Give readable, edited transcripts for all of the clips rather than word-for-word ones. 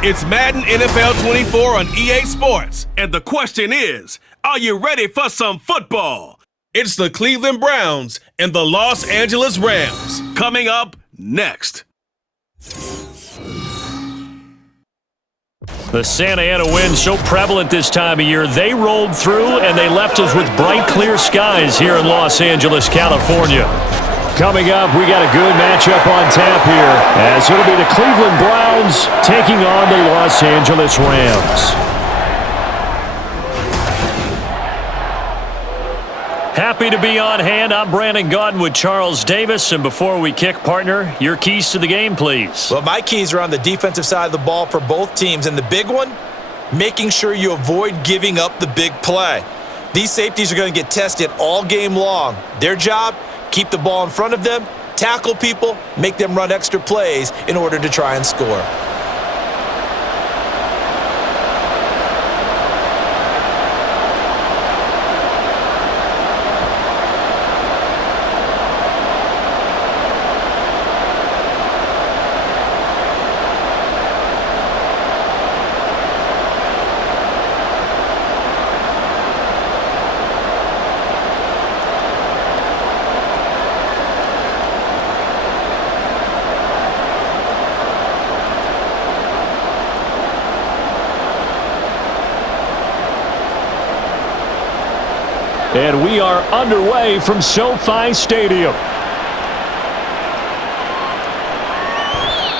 It's Madden NFL 24 on EA Sports. And the question is, are you ready for some football? It's the Cleveland Browns and the Los Angeles Rams. Coming up next. The Santa Ana wind so prevalent this time of year, they rolled through and they left us with bright, clear skies here in Los Angeles, California. Coming up, we got a good matchup on tap here, as it'll be the Cleveland Browns taking on the Los Angeles Rams. Happy to be on hand. I'm Brandon Gaudin with Charles Davis. And before we kick, partner, your keys to the game, please. Well, my keys are on the defensive side of the ball for both teams. And the big one, making sure you avoid giving up the big play. These safeties are going to get tested all game long. Their job, keep the ball in front of them, tackle people, make them run extra plays in order to try and score. And we are underway from SoFi Stadium.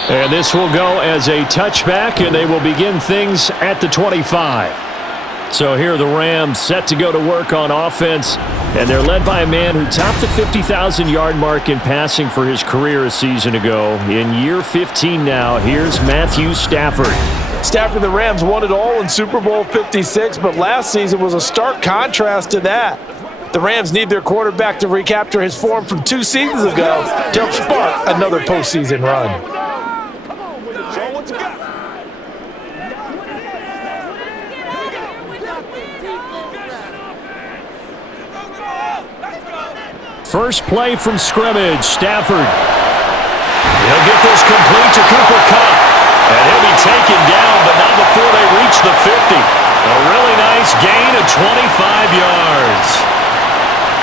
And this will go as a touchback, and they will begin things at the 25. So here are the Rams set to go to work on offense, and they're led by a man who topped the 50,000-yard mark in passing for his career a season ago. In year 15 now, here's Matthew Stafford. Stafford, the Rams won it all in Super Bowl 56, but last season was a stark contrast to that. The Rams need their quarterback to recapture his form from 2 seasons ago to help spark another postseason run. First play from scrimmage, Stafford. He'll get this complete to Cooper Kupp. And he'll be taken down, but not before they reach the 50. A really nice gain of 25 yards.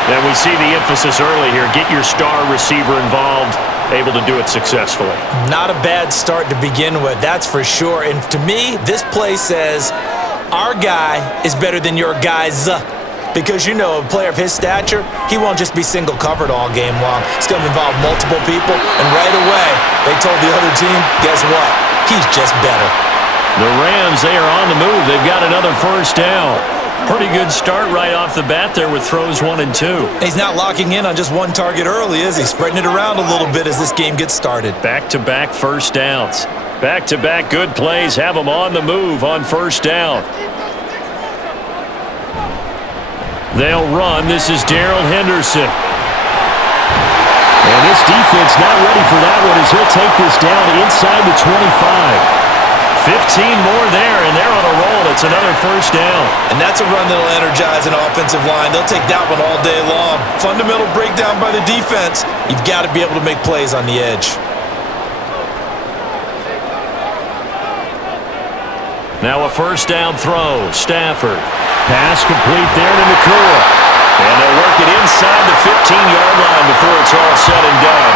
And we see the emphasis early here. Get your star receiver involved, able to do it successfully. Not a bad start to begin with, that's for sure. And to me, this play says, our guy is better than your guys. Because, you know, a player of his stature, he won't just be single covered all game long. It's going to involve multiple people. And right away, they told the other team, guess what? He's just better. The Rams, they are on the move. They've got another first down. Pretty good start right off the bat there with throws 1 and 2. He's not locking in on just one target early, is he? Spreading it around a little bit as this game gets started. Back-to-back first downs. Back-to-back good plays have them on the move on first down. They'll run. This is Darrell Henderson. And this defense not ready for that one as he'll take this down inside the 25. 15 more there, and they're on a roll. It's another first down. And that's a run that'll energize an offensive line. They'll take that one all day long. Fundamental breakdown by the defense. You've got to be able to make plays on the edge. Now a first down throw. Stafford. Pass complete there to Nakua. And they'll work it inside the 15-yard line before it's all said and done.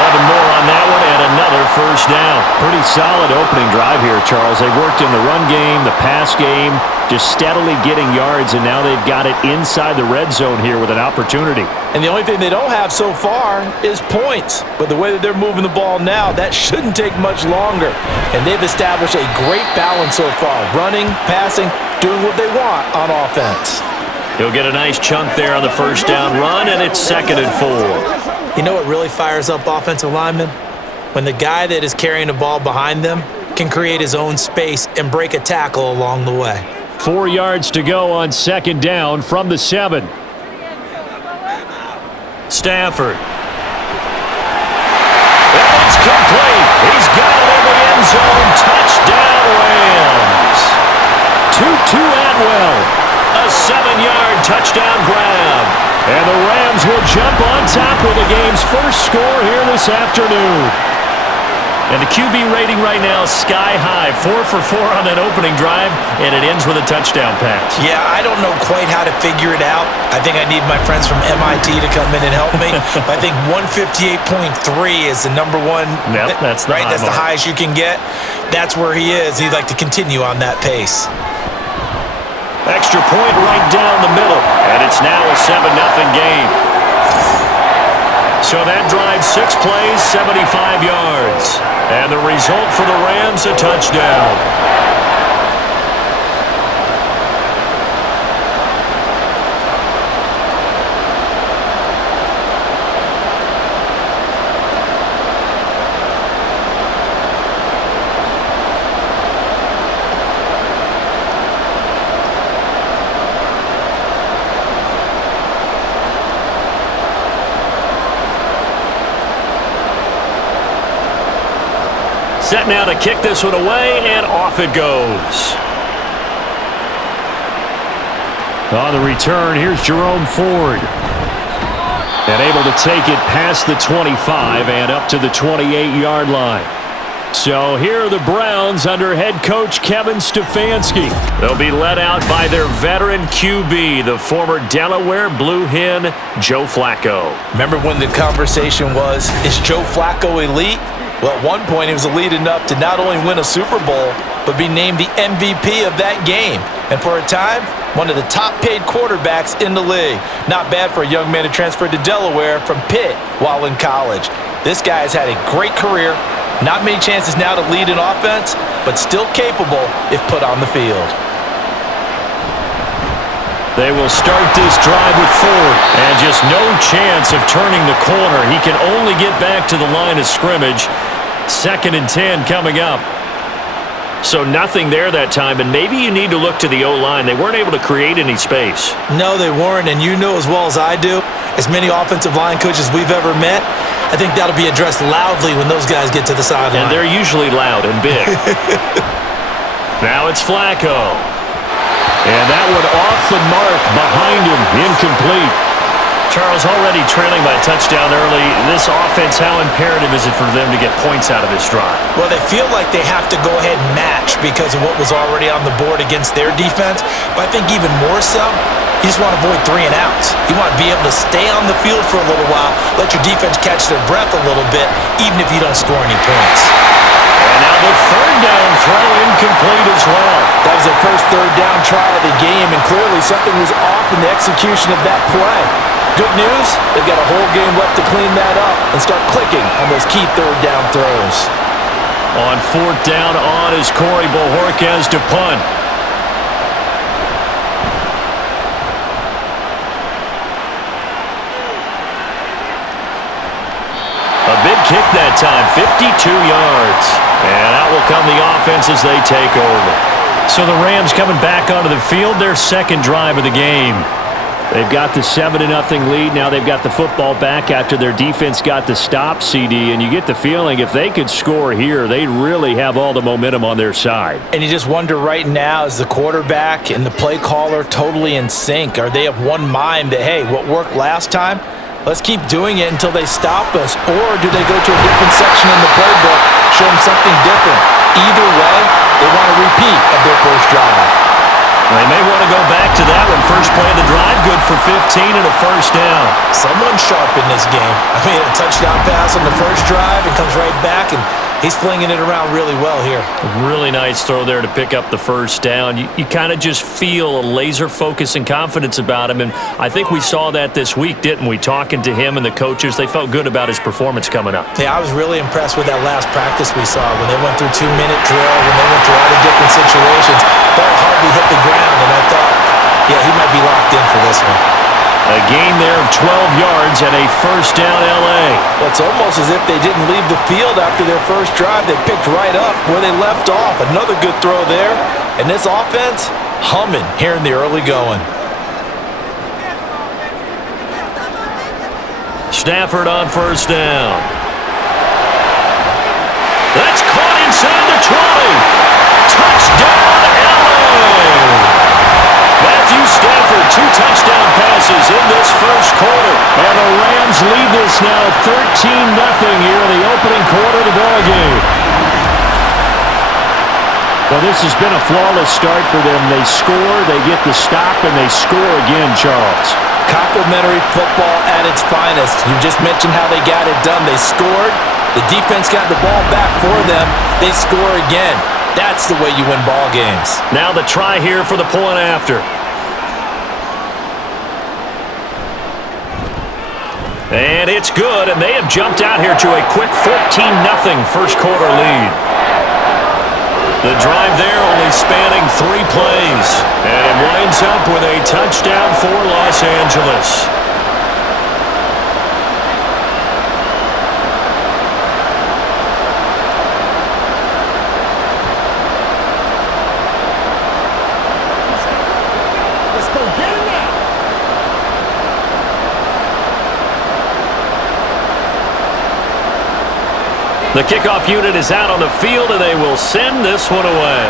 11 more on that one and another first down. Pretty solid opening drive here, Charles. They worked in the run game, the pass game, just steadily getting yards, and now they've got it inside the red zone here with an opportunity. And the only thing they don't have so far is points. But the way that they're moving the ball now, that shouldn't take much longer. And they've established a great balance so far. Running, passing, doing what they want on offense. He'll get a nice chunk there on the first down run, and it's 2nd and 4. You know what really fires up offensive linemen? When the guy that is carrying the ball behind them can create his own space and break a tackle along the way. 4 yards to go on 2nd down from the 7. Stafford. And it's complete. He's got it in the end zone. Touchdown, Rams. Tutu Atwell. A 7-yard touchdown grab. And the Rams will jump on top with the game's first score here this afternoon. And the QB rating right now is sky high. 4 for 4 on that opening drive, and it ends with a touchdown pass. Yeah, I don't know quite how to figure it out. I think I need my friends from MIT to come in and help me. I think 158.3 is the number one. Yep, that's the right. high That's the mark. highest you can get. That's where he is. He'd like to continue on that pace. Extra point right down the middle, and it's now a 7-0 game. So that drive, 6 plays, 75 yards. And the result for the Rams, a touchdown. Set now to kick this one away, and off it goes. On the return, here's Jerome Ford. And able to take it past the 25 and up to the 28-yard line. So here are the Browns under head coach Kevin Stefanski. They'll be led out by their veteran QB, the former Delaware Blue Hen, Joe Flacco. Remember when the conversation was, is Joe Flacco elite? Well, at one point, he was elite enough to not only win a Super Bowl, but be named the MVP of that game. And for a time, one of the top-paid quarterbacks in the league. Not bad for a young man who transferred to Delaware from Pitt while in college. This guy has had a great career. Not many chances now to lead an offense, but still capable if put on the field. They will start this drive with Ford, and just no chance of turning the corner. He can only get back to the line of scrimmage. 2nd and 10 coming up. So nothing there that time, and maybe you need to look to the O-line. They weren't able to create any space. No, they weren't, and you know as well as I do, as many offensive line coaches we've ever met, I think that'll be addressed loudly when those guys get to the sideline. And they're usually loud and big. Now it's Flacco. And that one off the mark behind him, incomplete. Charles, already trailing by a touchdown early. This offense, how imperative is it for them to get points out of this drive? Well, they feel like they have to go ahead and match because of what was already on the board against their defense. But I think even more so, you just want to avoid 3 and outs. You want to be able to stay on the field for a little while, let your defense catch their breath a little bit, even if you don't score any points. And now the 3rd down throw incomplete as well. That was their first 3rd down try of the game, and clearly something was off in the execution of that play. Good news, they've got a whole game left to clean that up and start clicking on those key 3rd down throws. On 4th down on is Corey Bojorquez to punt. A big kick that time, 52 yards. And out will come the offense as they take over. So the Rams coming back onto the field, their 2nd drive of the game. They've got the 7-0 lead. Now they've got the football back after their defense got the stop, CD. And you get the feeling if they could score here, they really have all the momentum on their side. And you just wonder right now, is the quarterback and the play caller totally in sync? Are they of one mind that, hey, what worked last time, let's keep doing it until they stop us? Or do they go to a different section in the playbook, show them something different? Either way, they want a repeat of their first drive. They may want to go back to that one. First play of the drive, good for 15 and a 1st down. Someone sharp in this game. I mean, a touchdown pass on the first drive, and comes right back, and he's flinging it around really well here. Really nice throw there to pick up the 1st down. You kind of just feel a laser focus and confidence about him, and I think we saw that this week, didn't we? Talking to him and the coaches, they felt good about his performance coming up. Yeah, I was really impressed with that last practice we saw when they went through 2-minute drill, when they went through all the different situations. Ball hardly hit the ground, and I thought, yeah, he might be locked in for this one. A gain there of 12 yards and a 1st down L.A. Well, it's almost as if they didn't leave the field after their first drive. They picked right up where they left off. Another good throw there. And this offense, humming here in the early going. Stafford on 1st down. That's caught inside the 20. Touchdown, L.A. Matthew Stafford, 2 touchdown passes in this 1st quarter. And the Rams lead this It's now 13-0 here in the opening quarter of the ball game. Well, this has been a flawless start for them. They score, they get the stop, and they score again, Charles. Complimentary football at its finest. You just mentioned how they got it done. They scored. The defense got the ball back for them. They score again. That's the way you win ball games. Now the try here for the point after. And it's good, and they have jumped out here to a quick 14-0 first quarter lead. The drive there only spanning 3 plays, and it winds up with a touchdown for Los Angeles. The kickoff unit is out on the field, and they will send this one away.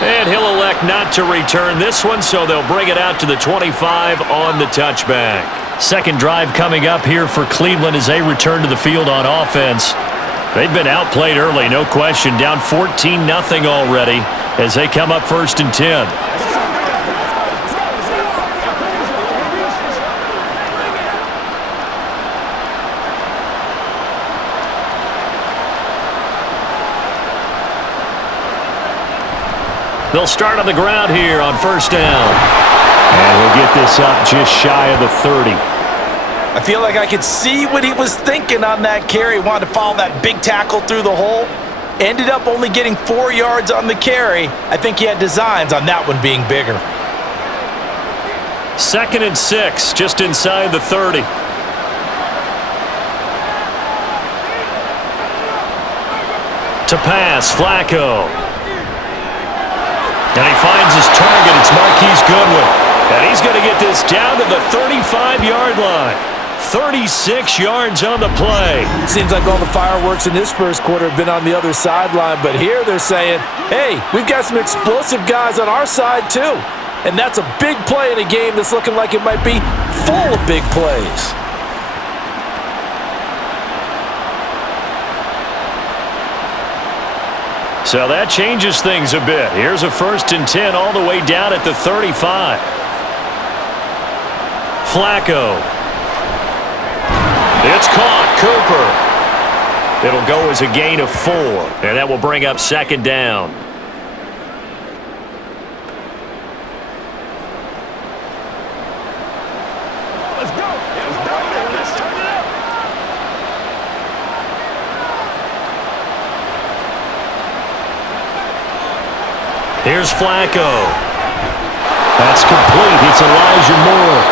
And he'll elect not to return this one, so they'll bring it out to the 25 on the touchback. Second drive coming up here for Cleveland as they return to the field on offense. They've been outplayed early, no question. Down 14-0 already as they come up 1st and 10. They'll start on the ground here on 1st down. And he'll get this up just shy of the 30. I feel like I could see what he was thinking on that carry. Wanted to follow that big tackle through the hole. Ended up only getting 4 yards on the carry. I think he had designs on that one being bigger. 2nd and 6, just inside the 30. To pass, Flacco. And he finds his target. It's Marquise Goodwin. And he's going to get this down to the 35-yard line. 36 yards on the play. Seems like all the fireworks in this first quarter have been on the other sideline. But here they're saying, hey, we've got some explosive guys on our side too. And that's a big play in a game that's looking like it might be full of big plays. So that changes things a bit. Here's a 1st and 10 all the way down at the 35. Flacco. It's caught. Cooper. It'll go as a gain of 4, and that will bring up 2nd down. Let's go. Let's turn it up. Here's Flacco. That's complete. It's Elijah Moore.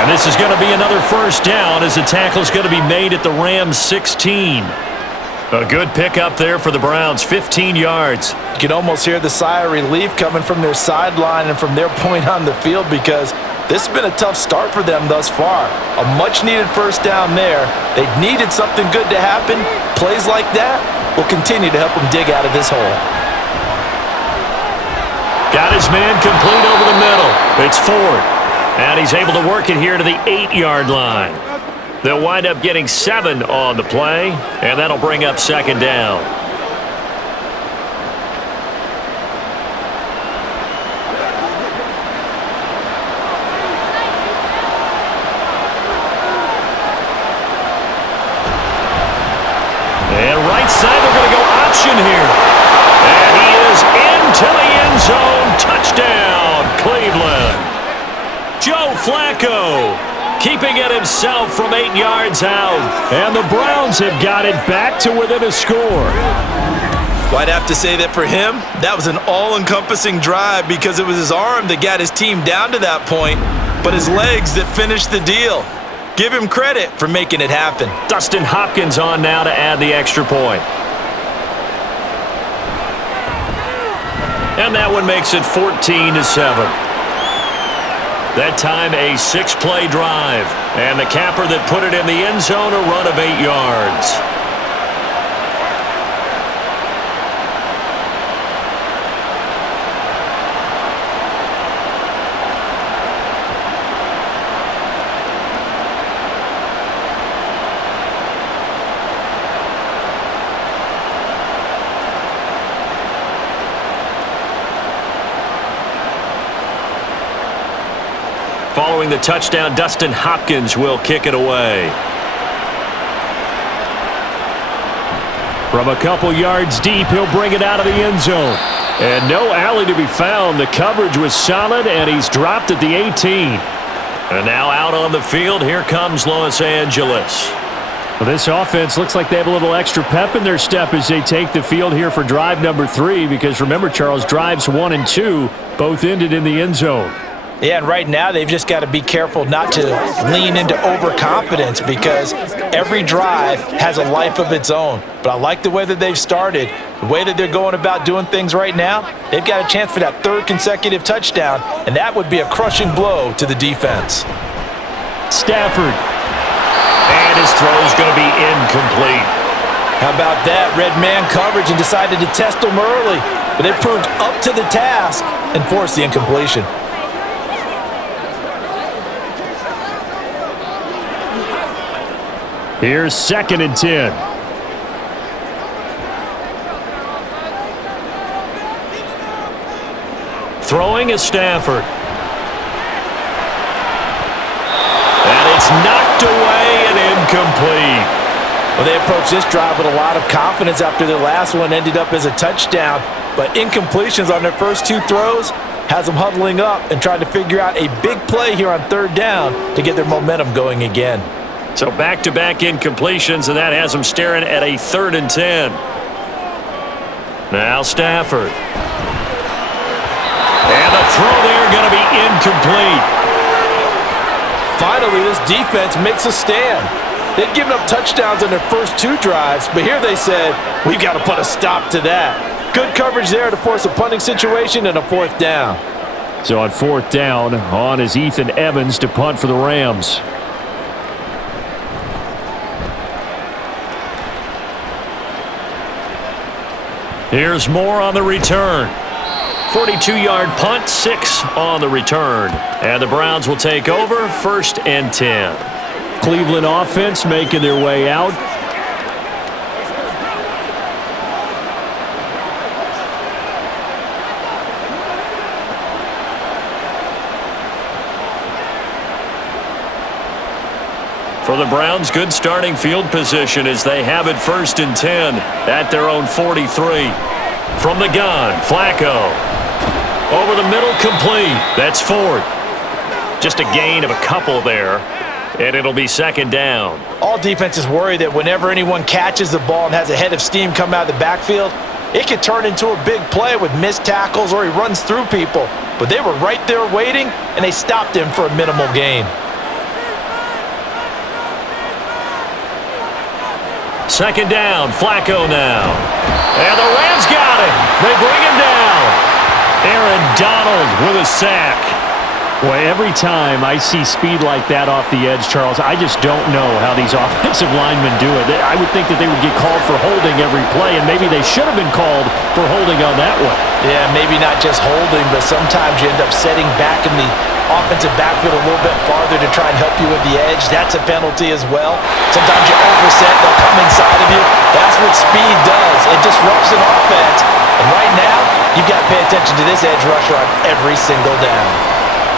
And this is going to be another 1st down as the tackle is going to be made at the Rams 16. A good pickup there for the Browns, 15 yards. You can almost hear the sigh of relief coming from their sideline and from their point on the field because this has been a tough start for them thus far. A much-needed 1st down there. They needed something good to happen. Plays like that will continue to help them dig out of this hole. Got his man complete over the middle. It's Ford. And he's able to work it here to the 8-yard line. They'll wind up getting 7 on the play, and that'll bring up 2nd down. And right side, they're going to go option here. And he is into the end zone. Touchdown, Cleveland. Joe Flacco keeping it himself from 8 yards out. And the Browns have got it back to within a score. Well, I'd have to say that for him, that was an all-encompassing drive because it was his arm that got his team down to that point, but his legs that finished the deal. Give him credit for making it happen. Dustin Hopkins on now to add the extra point. And that one makes it 14-7. That time a 6-play drive. And the capper that put it in the end zone, a run of 8 yards. Following the touchdown, Dustin Hopkins will kick it away. From a couple yards deep, he'll bring it out of the end zone. And no alley to be found. The coverage was solid, and he's dropped at the 18. And now out on the field, here comes Los Angeles. Well, this offense looks like they have a little extra pep in their step as they take the field here for drive number 3, because remember, Charles, drives 1 and 2 both ended in the end zone. Yeah, and right now they've just got to be careful not to lean into overconfidence, because every drive has a life of its own. But I like the way that they've started, the way that they're going about doing things right now. They've got a chance for that 3rd consecutive touchdown, and that would be a crushing blow to the defense. Stafford. And his throw is going to be incomplete. How about that? Red man coverage and decided to test them early, but they proved up to the task and forced the incompletion. Here's 2nd and 10. Throwing is Stafford. And it's knocked away and incomplete. Well, they approached this drive with a lot of confidence after their last one ended up as a touchdown, but incompletions on their first 2 throws has them huddling up and trying to figure out a big play here on 3rd down to get their momentum going again. So back-to-back incompletions, and that has them staring at a 3rd and 10. Now Stafford. And the throw there going to be incomplete. Finally, this defense makes a stand. They'd given up touchdowns on their first 2 drives, but here they said, we've got to put a stop to that. Good coverage there to force a punting situation and a 4th down. So on 4th down, on is Ethan Evans to punt for the Rams. Here's Moore on the return. 42-yard punt, 6 on the return. And the Browns will take over, 1st and 10. Cleveland offense making their way out. For the Browns, good starting field position as they have it 1st and 10 at their own 43. From the gun, Flacco. Over the middle, complete. That's Ford. Just a gain of a couple there, and it'll be 2nd down. All defenses worry that whenever anyone catches the ball and has a head of steam come out of the backfield, it could turn into a big play with missed tackles or he runs through people. But they were right there waiting, and they stopped him for a minimal gain. 2nd down, Flacco now. And the Rams got him. They bring him down. Aaron Donald with a sack. Boy, every time I see speed like that off the edge, Charles, I just don't know how these offensive linemen do it. I would think that they would get called for holding every play, and maybe they should have been called for holding on that one. Yeah, maybe not just holding, but sometimes you end up setting back in the offensive backfield a little bit farther to try and help you with the edge. That's a penalty as well. Sometimes you overset, they'll come inside of you. That's what speed does. It disrupts an offense. And right now, you've got to pay attention to this edge rusher on every single down.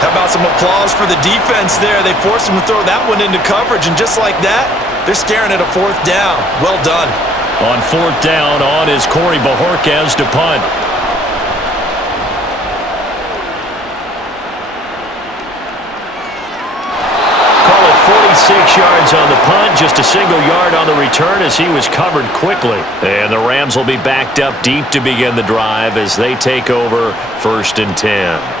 How about some applause for the defense there? They forced him to throw that one into coverage, and just like that, they're staring at a 4th down. Well done. On 4th down, on is Corey Bajorquez to punt. Call it 46 yards on the punt, just a single yard on the return as he was covered quickly. And the Rams will be backed up deep to begin the drive as they take over 1st and 10.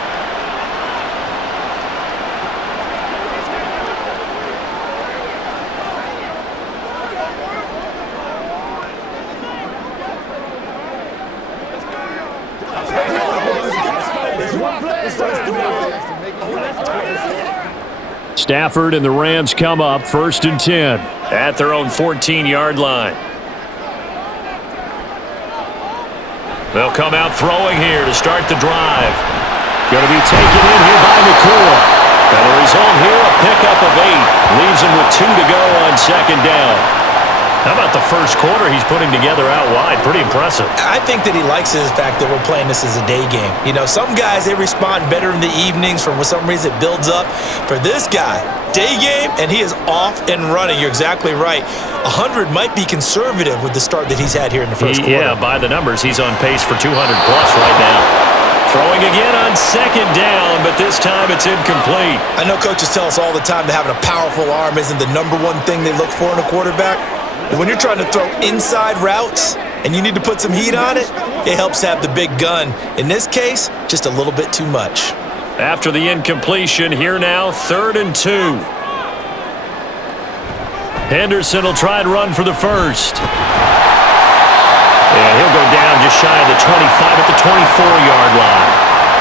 Stafford and the Rams come up 1st and 10 at their own 14-yard line. They'll come out throwing here to start the drive. Going to be taken in here by McCool. And the result here, a pickup of 8. Leaves him with 2 to go on 2nd down. How about the first quarter he's putting together out wide? Pretty impressive. I think that he likes the fact that we're playing this as a day game. You know, some guys, they respond better in the evenings. For some reason, it builds up. For this guy, day game, and he is off and running. You're exactly right. 100 might be conservative with the start that he's had here in the first quarter. Yeah, by the numbers, he's on pace for 200 plus right now. Throwing again on second down, but this time it's incomplete. I know coaches tell us all the time that having a powerful arm isn't the number one thing they look for in a quarterback. But when you're trying to throw inside routes and you need to put some heat on it, it helps have the big gun. In this case, just a little bit too much. After the incompletion, here now, 3rd and 2. Henderson will try and run for the first. And he'll go down just shy of the 25 at the 24-yard line.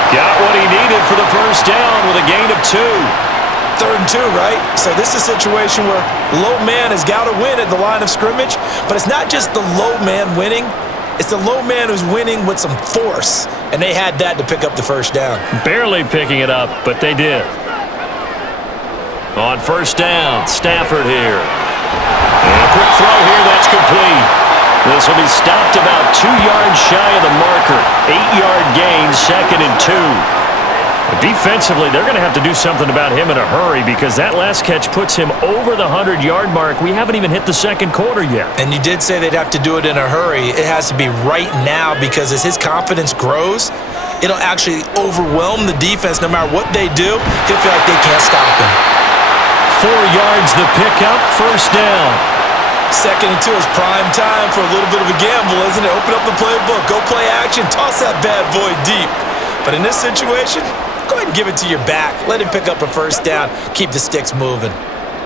Got what he needed for the first down with a gain of 2. 3rd and 2, right? So this is a situation where low man has got to win at the line of scrimmage, but it's not just the low man winning. It's the low man who's winning with some force, and they had that to pick up the first down. Barely picking it up, but they did. On first down, Stafford here. And a quick throw here, that's complete. This will be stopped about 2 yards shy of the marker. 8-yard gain, 2nd and 2. Defensively, they're going to have to do something about him in a hurry because that last catch puts him over the 100-yard mark. We haven't even hit the second quarter yet. And you did say they'd have to do it in a hurry. It has to be right now because as his confidence grows, it'll actually overwhelm the defense. No matter what they do, he'll feel like they can't stop him. 4 yards the pickup, first down. 2nd and 2 is prime time for a little bit of a gamble, isn't it? Open up the playbook, go play action, toss that bad boy deep. But in this situation, go ahead and give it to your back. Let him pick up a first down. Keep the sticks moving.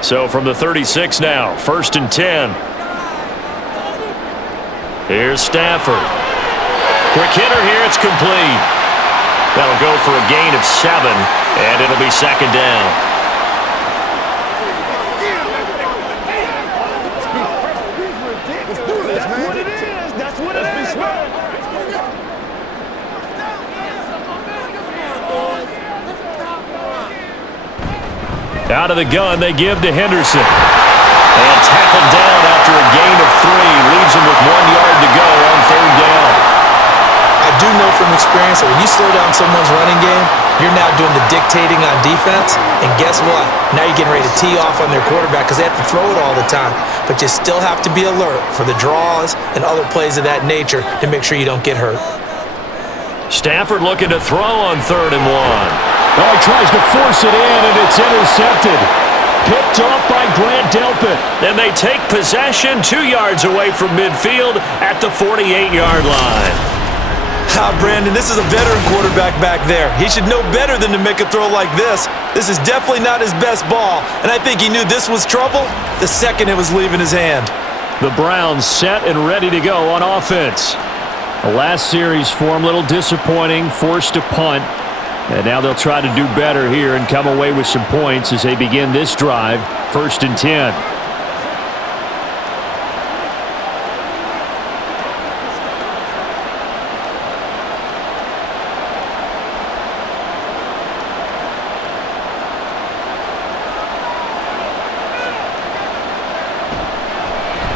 So from the 36 now, 1st and 10. Here's Stafford. Quick hitter here, it's complete. That'll go for a gain of 7, and it'll be 2nd down. Out of the gun, they give to Henderson. And tackled down after a gain of 3. Leaves him with 1 yard to go on 3rd down. I do know from experience that when you slow down someone's running game, you're now doing the dictating on defense. And guess what? Now you're getting ready to tee off on their quarterback because they have to throw it all the time. But you still have to be alert for the draws and other plays of that nature to make sure you don't get hurt. Stafford looking to throw on 3rd and 1. Oh, he tries to force it in, and it's intercepted. Picked off by Grant Delpit. Then they take possession 2 yards away from midfield at the 48-yard line. Brandon, this is a veteran quarterback back there. He should know better than to make a throw like this. This is definitely not his best ball, and I think he knew this was trouble the second it was leaving his hand. The Browns set and ready to go on offense. The last series for him, a little disappointing, forced to punt. And now they'll try to do better here and come away with some points as they begin this drive, 1st and 10.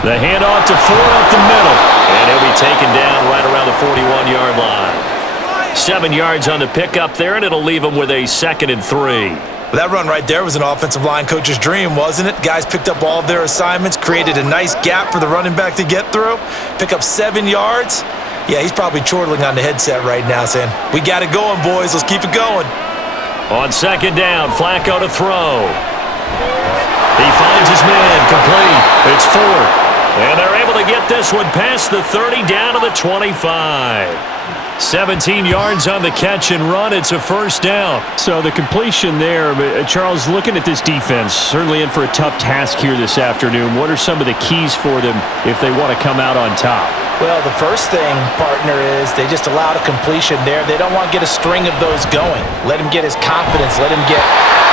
The handoff to Ford up the middle. And he'll be taken down right around the 41-yard line. 7 yards on the pickup there, and it'll leave him with a 2nd and 3. Well, that run right there was an offensive line coach's dream, wasn't it? Guys picked up all of their assignments, created a nice gap for the running back to get through, pick up 7 yards. Yeah, he's probably chortling on the headset right now saying, we got it going, boys. Let's keep it going. On 2nd down, Flacco to throw. He finds his man, complete. It's Ford. And they're able to get this one past the 30 down to the 25. 17 yards on the catch and run. It's a first down. So the completion there, Charles, looking at this defense, certainly in for a tough task here this afternoon. What are some of the keys for them if they want to come out on top? Well, the first thing, partner, is they just allowed a completion there. They don't want to get a string of those going. Let him get his confidence. Let him get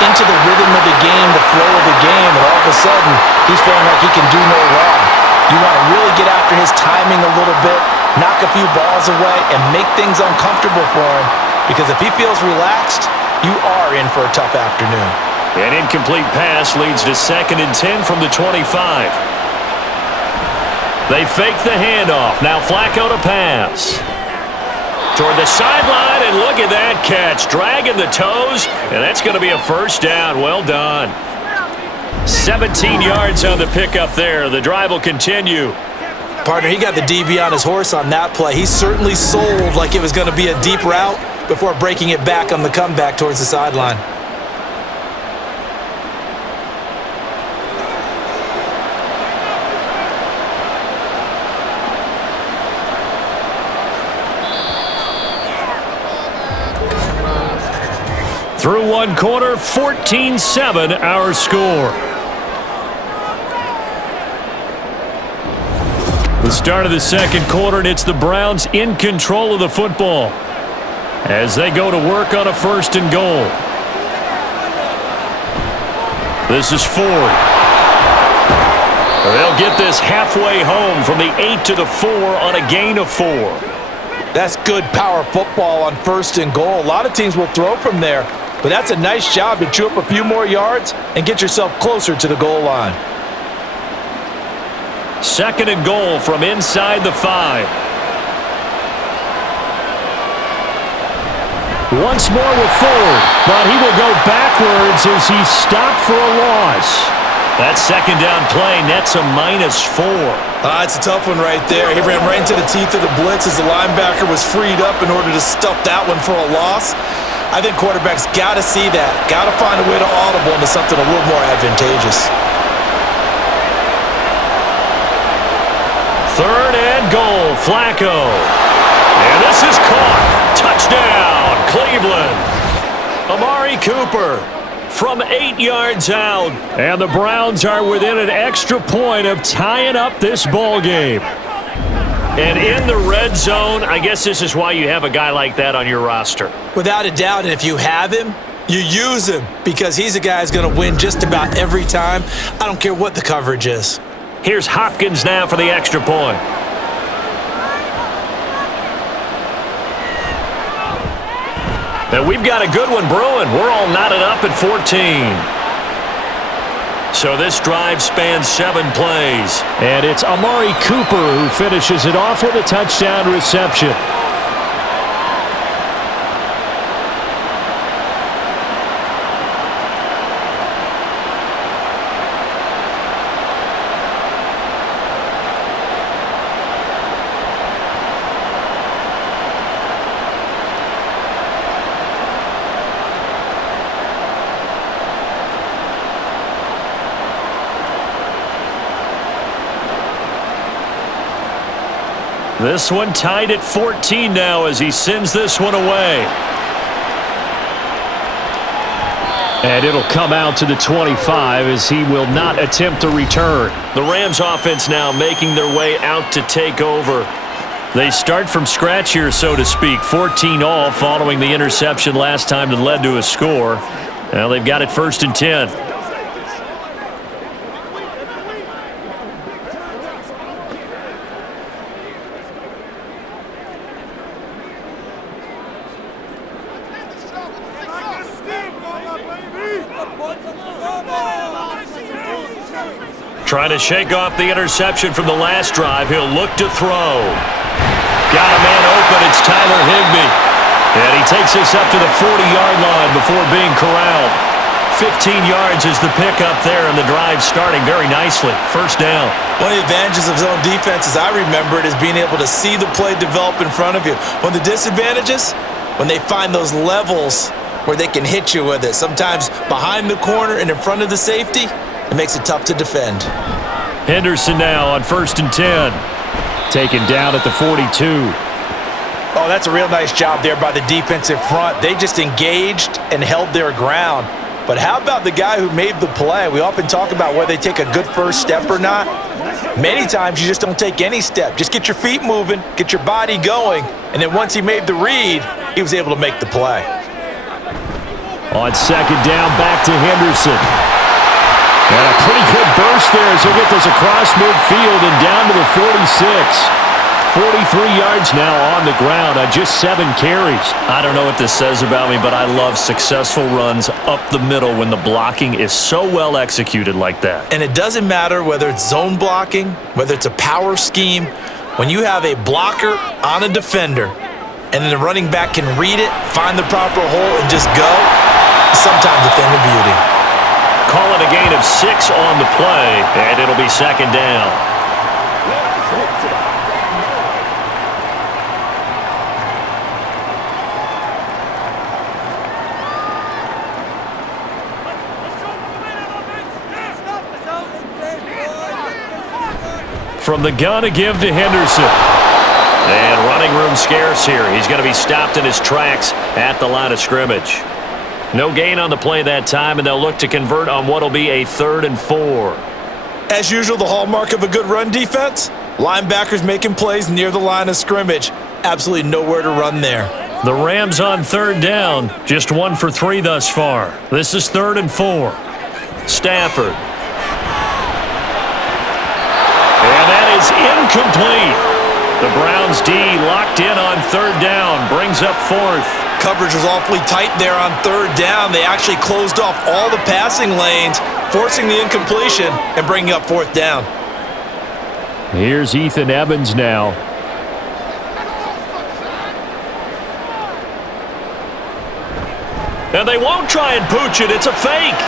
into the rhythm of the game, the flow of the game, and all of a sudden, he's feeling like he can do no wrong. You want to really get after his timing a little bit, knock a few balls away, and make things uncomfortable for him. Because if he feels relaxed, you are in for a tough afternoon. An incomplete pass leads to 2nd and 10 from the 25. They fake the handoff. Now Flacco to pass. Toward the sideline, and look at that catch. Dragging the toes, and that's going to be a first down. Well done. 17 yards on the pickup there. The drive will continue. Partner, he got the DB on his horse on that play. He certainly sold like it was going to be a deep route before breaking it back on the comeback towards the sideline. Through one quarter, 14-7 our score. The start of the second quarter, and it's the Browns in control of the football as they go to work on a 1st and goal. This is Ford. They'll get this halfway home from the 8 to the 4 on a gain of 4. That's good power football on 1st and goal. A lot of teams will throw from there, but that's a nice job to chew up a few more yards and get yourself closer to the goal line. 2nd and goal from inside the 5. Once more with Ford, but he will go backwards as he's stopped for a loss. That 2nd down play nets a -4. It's a tough one right there. He ran right into the teeth of the blitz as the linebacker was freed up in order to stuff that one for a loss. I think quarterbacks got to see that. Got to find a way to audible into something a little more advantageous. 3rd and goal, Flacco. And this is caught. Touchdown, Cleveland. Amari Cooper from 8 yards out. And the Browns are within an extra point of tying up this ball game. And in the red zone, I guess this is why you have a guy like that on your roster. Without a doubt, and if you have him, you use him because he's a guy who's going to win just about every time. I don't care what the coverage is. Here's Hopkins now for the extra point. And we've got a good one brewing. We're all knotted up at 14. So this drive spans 7 plays. And it's Amari Cooper who finishes it off with a touchdown reception. This one tied at 14 now as he sends this one away. And it'll come out to the 25 as he will not attempt to return. The Rams offense now making their way out to take over. They start from scratch here, so to speak. 14 all following the interception last time that led to a score. Now they've got it 1st and 10. Trying to shake off the interception from the last drive. He'll look to throw. Got a man open. It's Tyler Higbee. And he takes this up to the 40-yard line before being corralled. 15 yards is the pickup there, and the drive starting very nicely. 1st down. One of the advantages of zone defense, as I remember it, is being able to see the play develop in front of you. One of the disadvantages, when they find those levels where they can hit you with it. Sometimes behind the corner and in front of the safety, it makes it tough to defend. Henderson now on 1st and 10. Taken down at the 42. Oh, that's a real nice job there by the defensive front. They just engaged and held their ground. But how about the guy who made the play? We often talk about whether they take a good first step or not. Many times you just don't take any step. Just get your feet moving, get your body going, and then once he made the read, he was able to make the play. On 2nd down, back to Henderson. And a pretty good burst there as he'll get this across midfield and down to the 46. 43 yards now on the ground on just 7 carries. I don't know what this says about me, but I love successful runs up the middle when the blocking is so well executed like that. And it doesn't matter whether it's zone blocking, whether it's a power scheme. When you have a blocker on a defender and then the running back can read it, find the proper hole, and just go, sometimes a thing of beauty. Call it a gain of 6 on the play, and it'll be second down. From the gun, a give to Henderson. And running room scarce here. He's going to be stopped in his tracks at the line of scrimmage. No gain on the play that time, and they'll look to convert on what will be a 3rd and 4. As usual, the hallmark of a good run defense, linebackers making plays near the line of scrimmage. Absolutely nowhere to run there. The Rams on 3rd down, just 1 for 3 thus far. This is 3rd and 4. Stafford. And that is incomplete. The Browns D locked in on 3rd down, brings up 4th. Coverage was awfully tight there on 3rd down. They actually closed off all the passing lanes, forcing the incompletion and bringing up 4th down. Here's Ethan Evans now. And they won't try and pooch it. It's a fake.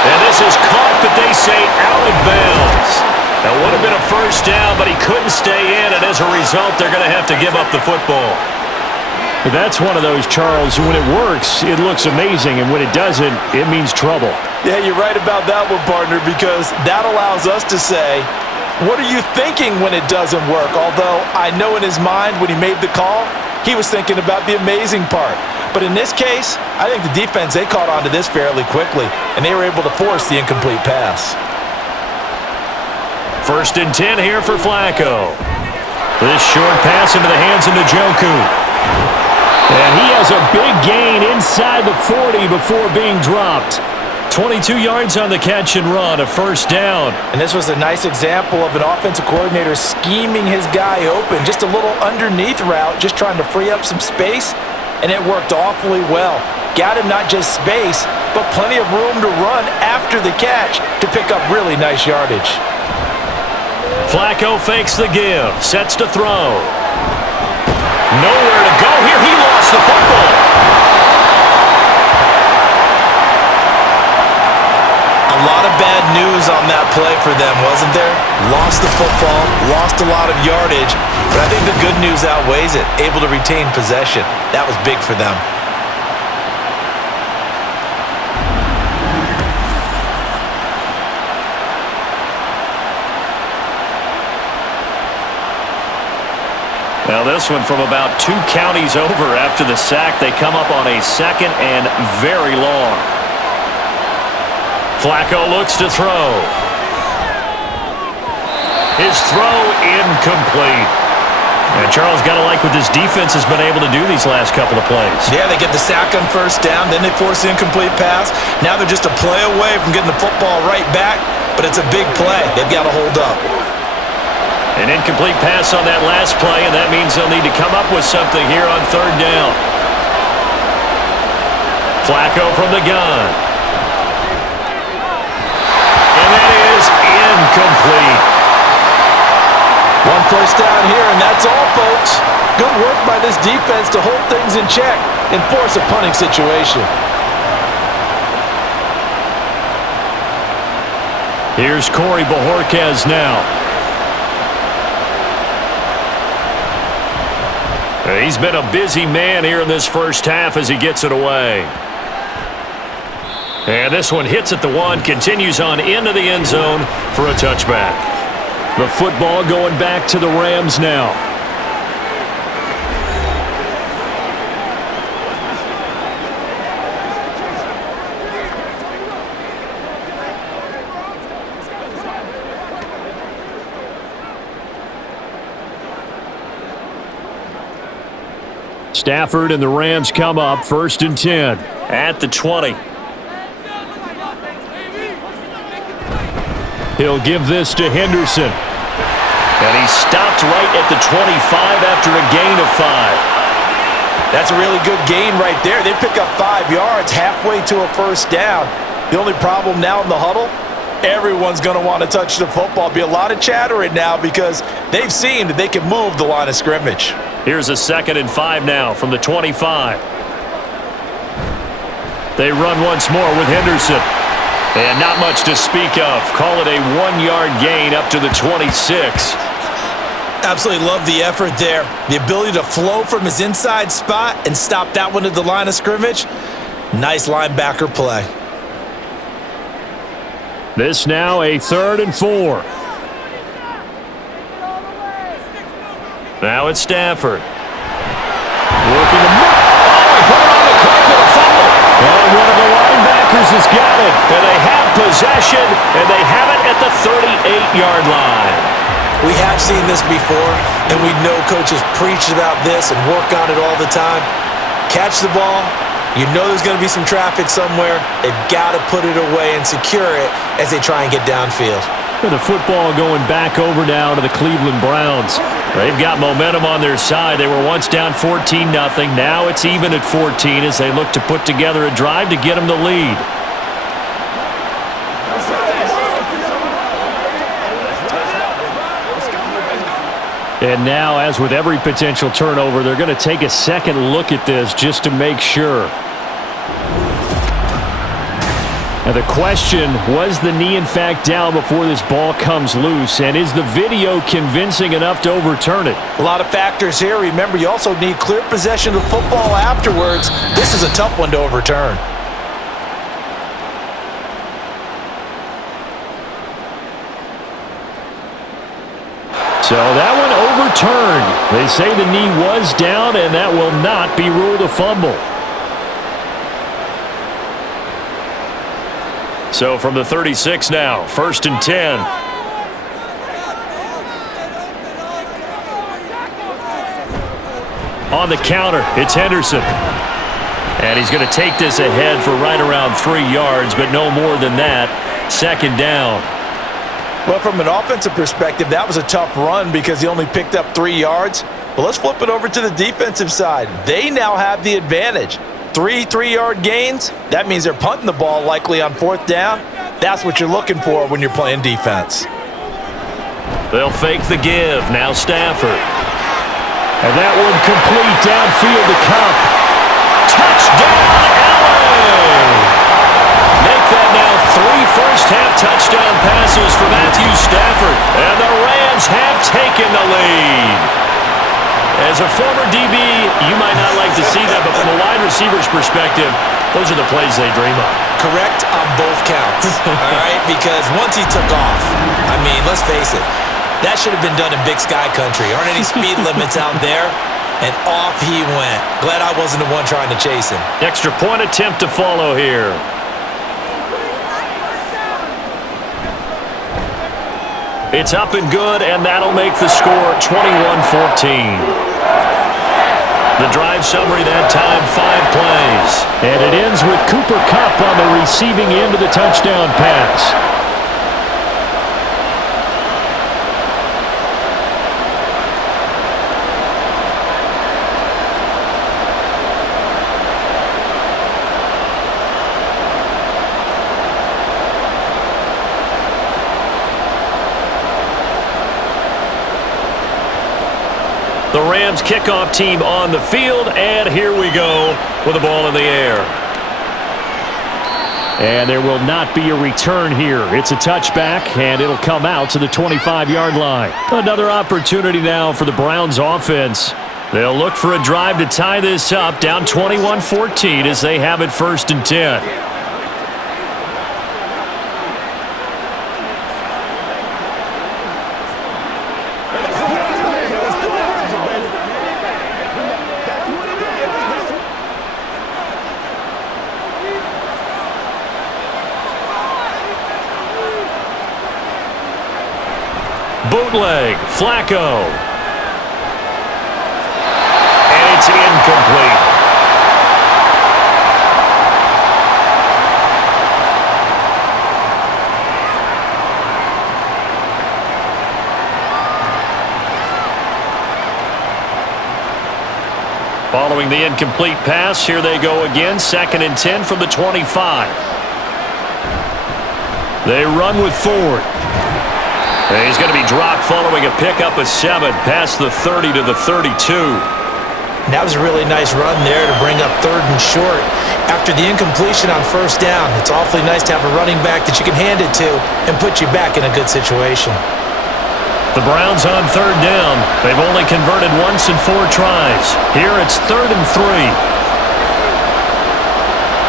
And this is caught, but they say out of bounds. That would have been a 1st down, but he couldn't stay in, and as a result, they're going to have to give up the football. That's one of those, Charles, when it works, it looks amazing, and when it doesn't, it means trouble. Yeah, you're right about that one, partner, because that allows us to say, what are you thinking when it doesn't work? Although I know in his mind when he made the call, he was thinking about the amazing part. But in this case, I think the defense, they caught on to this fairly quickly, and they were able to force the incomplete pass. 1st and 10 here for Flacco. This short pass into the hands of Njoku. And he has a big gain inside the 40 before being dropped. 22 yards on the catch and run, a 1st down. And this was a nice example of an offensive coordinator scheming his guy open. Just a little underneath route, just trying to free up some space, and it worked awfully well. Got him not just space, but plenty of room to run after the catch to pick up really nice yardage. Flacco fakes the give, sets to throw. Nowhere to go here. He lost the football. A lot of bad news on that play for them, wasn't there? Lost the football, lost a lot of yardage, but I think the good news outweighs it. Able to retain possession. That was big for them. Now this one from about 2 counties over after the sack. They come up on a 2nd and very long. Flacco looks to throw. His throw incomplete. And Charles, got to like what this defense has been able to do these last couple of plays. Yeah, they get the sack on 1st down, then they force the incomplete pass. Now they're just a play away from getting the football right back, but it's a big play. They've got to hold up. An incomplete pass on that last play, and that means they'll need to come up with something here on 3rd down. Flacco from the gun. And that is incomplete. 1 first down here, and that's all, folks. Good work by this defense to hold things in check and force a punting situation. Here's Corey Bojorquez now. He's been a busy man here in this 1st half as he gets it away. And this one hits at the 1, continues on into the end zone for a touchback. The football going back to the Rams now. Stafford and the Rams come up 1st and 10. At the 20. He'll give this to Henderson. And he's stopped right at the 25 after a gain of 5. That's a really good gain right there. They pick up 5 yards halfway to a first down. The only problem now in the huddle, everyone's going to want to touch the football. Be a lot of chattering now because they've seen that they can move the line of scrimmage. Here's a 2nd and 5 now from the 25. They run once more with Henderson. And not much to speak of. Call it a 1-yard gain up to the 26. Absolutely love the effort there. The ability to flow from his inside spot and stop that one at the line of scrimmage. Nice linebacker play. This now a 3rd and 4. Now it's Stafford. Working the move. Oh, he put it on the carpet, a fumble. And one of the linebackers has got it. And they have possession, and they have it at the 38-yard line. We have seen this before, and we know coaches preach about this and work on it all the time. Catch the ball. You know there's going to be some traffic somewhere. They've got to put it away and secure it as they try and get downfield. The football going back over now to the Cleveland Browns. They've got momentum on their side. They were once down 14-0. Now it's even at 14 as they look to put together a drive to get them the lead. And now, as with every potential turnover, they're going to take a second look at this just to make sure. Now the question, was the knee in fact down before this ball comes loose? And is the video convincing enough to overturn it? A lot of factors here. Remember, you also need clear possession of the football afterwards. This is a tough one to overturn. So that one overturned. They say the knee was down, and that will not be ruled a fumble. So from the 36 now, 1st and 10. On the counter, it's Henderson. And he's going to take this ahead for right around 3 yards, but no more than that. 2nd down. Well, from an offensive perspective, that was a tough run because he only picked up 3 yards. But let's flip it over to the defensive side. They now have the advantage. 3 3-yard gains, that means they're punting the ball likely on 4th down. That's what you're looking for when you're playing defense. They'll fake the give. Now Stafford. And that one complete downfield to Cup. Touchdown, LA! Make that now 3 first-half touchdown passes for Matthew Stafford. And the Rams have taken the lead. As a former DB, you might not like to see that, but from a wide receiver's perspective, those are the plays they dream of. Correct on both counts, all right? Because once he took off, I mean, let's face it, that should have been done in Big Sky Country. Aren't any speed limits out there? And off he went. Glad I wasn't the one trying to chase him. Extra point attempt to follow here. It's up and good, and that'll make the score 21-14. The drive summary that time, 5 plays. And it ends with Cooper Kupp on the receiving end of the touchdown pass. The Rams kickoff team on the field, and here we go with the ball in the air. And there will not be a return here. It's a touchback, and it'll come out to the 25-yard line. Another opportunity now for the Browns offense. They'll look for a drive to tie this up, down 21-14 as they have it 1st and 10. Bootleg, Flacco. And it's incomplete. Following the incomplete pass, here they go again. 2nd and 10 from the 25. They run with Ford. And he's going to be dropped following a pickup of 7 past the 30 to the 32. And that was a really nice run there to bring up 3rd and short. After the incompletion on 1st down, it's awfully nice to have a running back that you can hand it to and put you back in a good situation. The Browns on 3rd down. They've only converted once in 4 tries. Here it's 3rd and 3.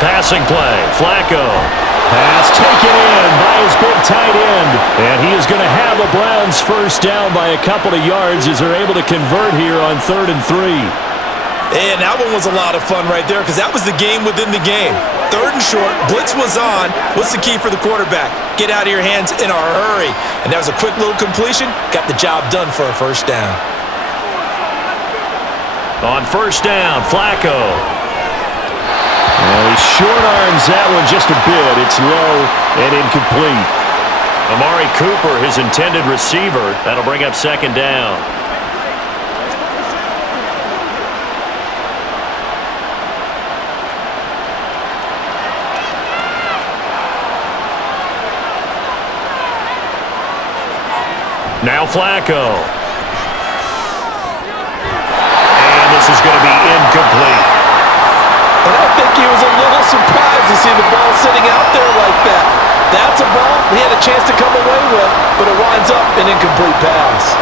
Passing play. Flacco. Pass taken in by his big tight end. And he is going to have the Browns 1st down by a couple of yards as they're able to convert here on 3rd and 3. And that one was a lot of fun right there because that was the game within the game. 3rd and short, blitz was on. What's the key for the quarterback? Get out of your hands in a hurry. And that was a quick little completion. Got the job done for a 1st down. On 1st down, Flacco. Well, he short arms that one just a bit. It's low and incomplete. Amari Cooper, his intended receiver. That'll bring up 2nd down. Now Flacco. And this is going to be incomplete. And I think he was a little surprised to see the ball sitting out there like that. That's a ball he had a chance to come away with, but it winds up an incomplete pass.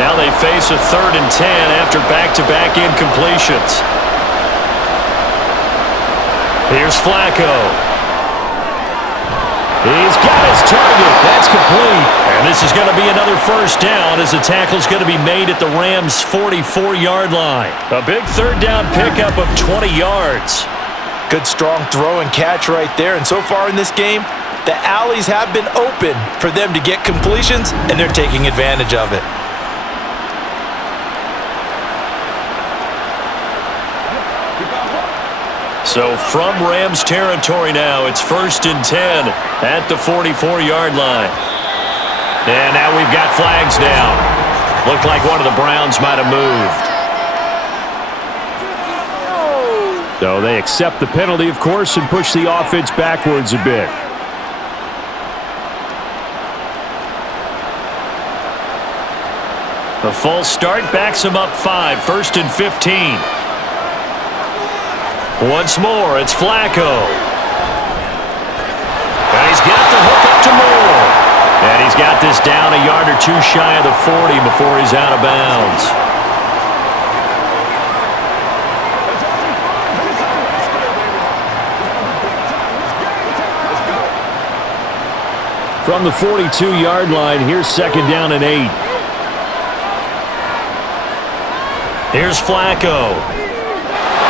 Now they face a 3rd and 10 after back-to-back incompletions. Here's Flacco. He's got his target. That's complete. And this is going to be another 1st down as the tackle's going to be made at the Rams' 44-yard line. A big 3rd down pickup of 20 yards. Good strong throw and catch right there. And so far in this game, the alleys have been open for them to get completions, and they're taking advantage of it. So from Rams territory now, it's 1st and 10 at the 44-yard line. And now we've got flags down. Looked like one of the Browns might have moved. So they accept the penalty, of course, and push the offense backwards a bit. The false start backs him up 5, 1st and 15. Once more, it's Flacco. And he's got the hook up to Moore. And he's got this down a yard or 2 shy of the 40 before he's out of bounds. From the 42-yard line, here's 2nd down and 8. Here's Flacco.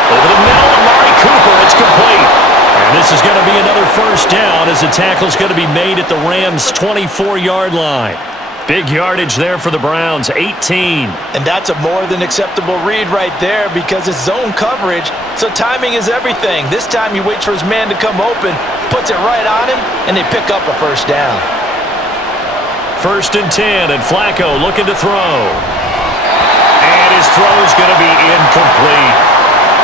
Over the middle, Amari Cooper, it's complete. And this is going to be another 1st down as the tackle's going to be made at the Rams' 24-yard line. Big yardage there for the Browns, 18. And that's a more than acceptable read right there because it's zone coverage, so timing is everything. This time he waits for his man to come open, puts it right on him, and they pick up a 1st down. 1st and 10, and Flacco looking to throw. And his throw's going to be incomplete.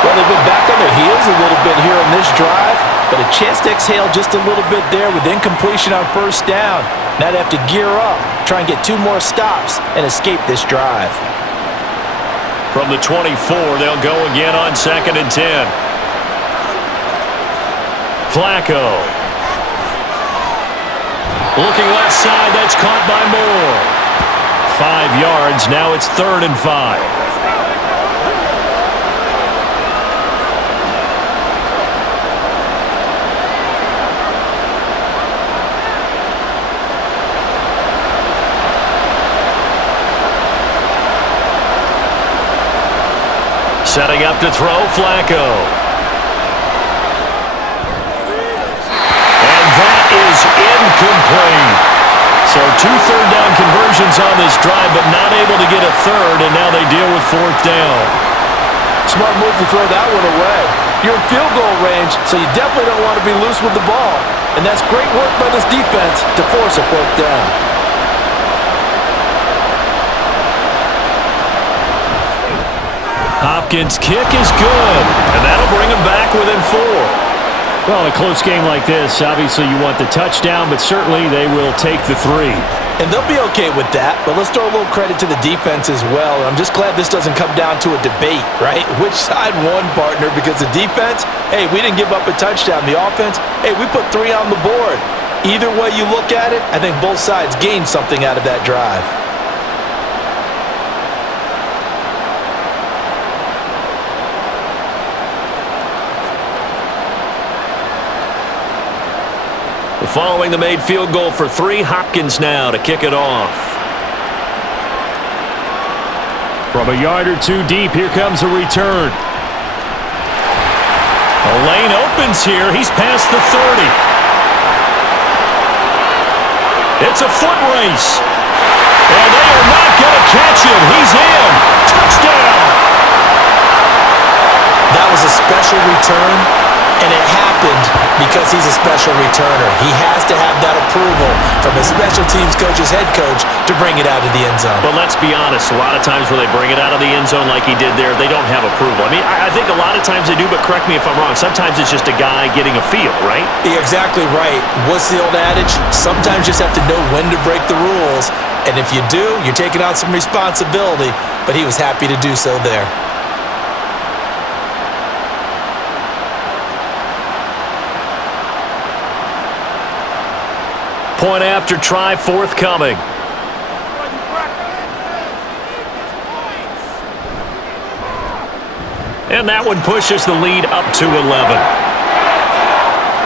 Well, they've been back on their heels a little bit here on this drive, but a chance to exhale just a little bit there with incompletion on 1st down. Now they have to gear up, try and get 2 more stops, and escape this drive. From the 24, they'll go again on 2nd and 10. Flacco. Looking left side, that's caught by Moore. 5 yards, now it's 3rd and 5. Setting up to throw, Flacco. And that is incomplete. So 2 third-down conversions on this drive, but not able to get a 3rd, and now they deal with 4th down. Smart move to throw that one away. You're in field goal range, so you definitely don't want to be loose with the ball. And that's great work by this defense to force a 4th down. Hopkins' kick is good, and that'll bring him back within 4. Well, in a close game like this, obviously you want the touchdown, but certainly they will take the 3. And they'll be okay with that, but let's throw a little credit to the defense as well. I'm just glad this doesn't come down to a debate, right? Which side won, partner? Because the defense, hey, we didn't give up a touchdown. The offense, hey, we put 3 on the board. Either way you look at it, I think both sides gained something out of that drive. Following the made field goal for 3, Hopkins now to kick it off. From a yard or 2 deep, here comes a return. A lane opens here. He's past the 30. It's a foot race. And they are not going to catch him. He's in. Touchdown. That was a special return, and it happened because he's a special returner. He has to have that approval from his special teams coach's head coach to bring it out of the end zone. But let's be honest, a lot of times when they bring it out of the end zone like he did there, they don't have approval. I mean, I think a lot of times they do, but correct me if I'm wrong. Sometimes it's just a guy getting a feel, right? You're exactly right. What's the old adage? Sometimes you just have to know when to break the rules, and if you do, you're taking on some responsibility, but he was happy to do so there. Point after try forthcoming. And that one pushes the lead up to 11.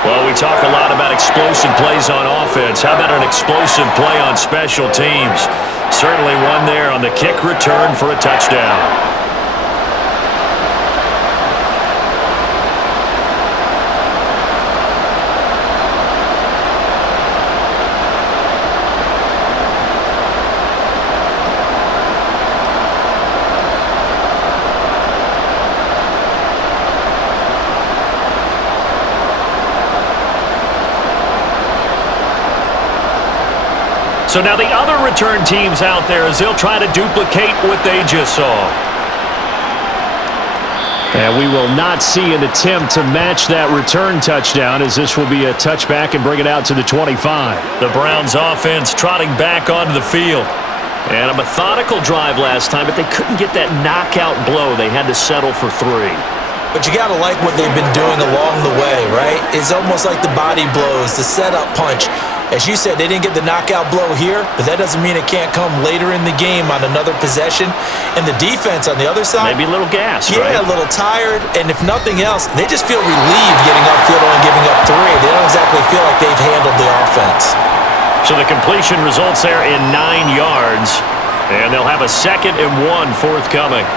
Well, we talk a lot about explosive plays on offense. How about an explosive play on special teams? Certainly one there on the kick return for a touchdown. So now the other return teams out there as they'll try to duplicate what they just saw. And we will not see an attempt to match that return touchdown, as this will be a touchback and bring it out to the 25. The Browns offense trotting back onto the field. And a methodical drive last time, but they couldn't get that knockout blow. They had to settle for 3. But you got to like what they've been doing along the way, right? It's almost like the body blows, the setup punch. As you said, they didn't get the knockout blow here, but that doesn't mean it can't come later in the game on another possession. And the defense on the other side, maybe a little gas, right? Yeah, a little tired. And if nothing else, they just feel relieved getting upfield and giving up 3. They don't exactly feel like they've handled the offense. So the completion results there in 9 yards, and they'll have a 2nd and 1 forthcoming.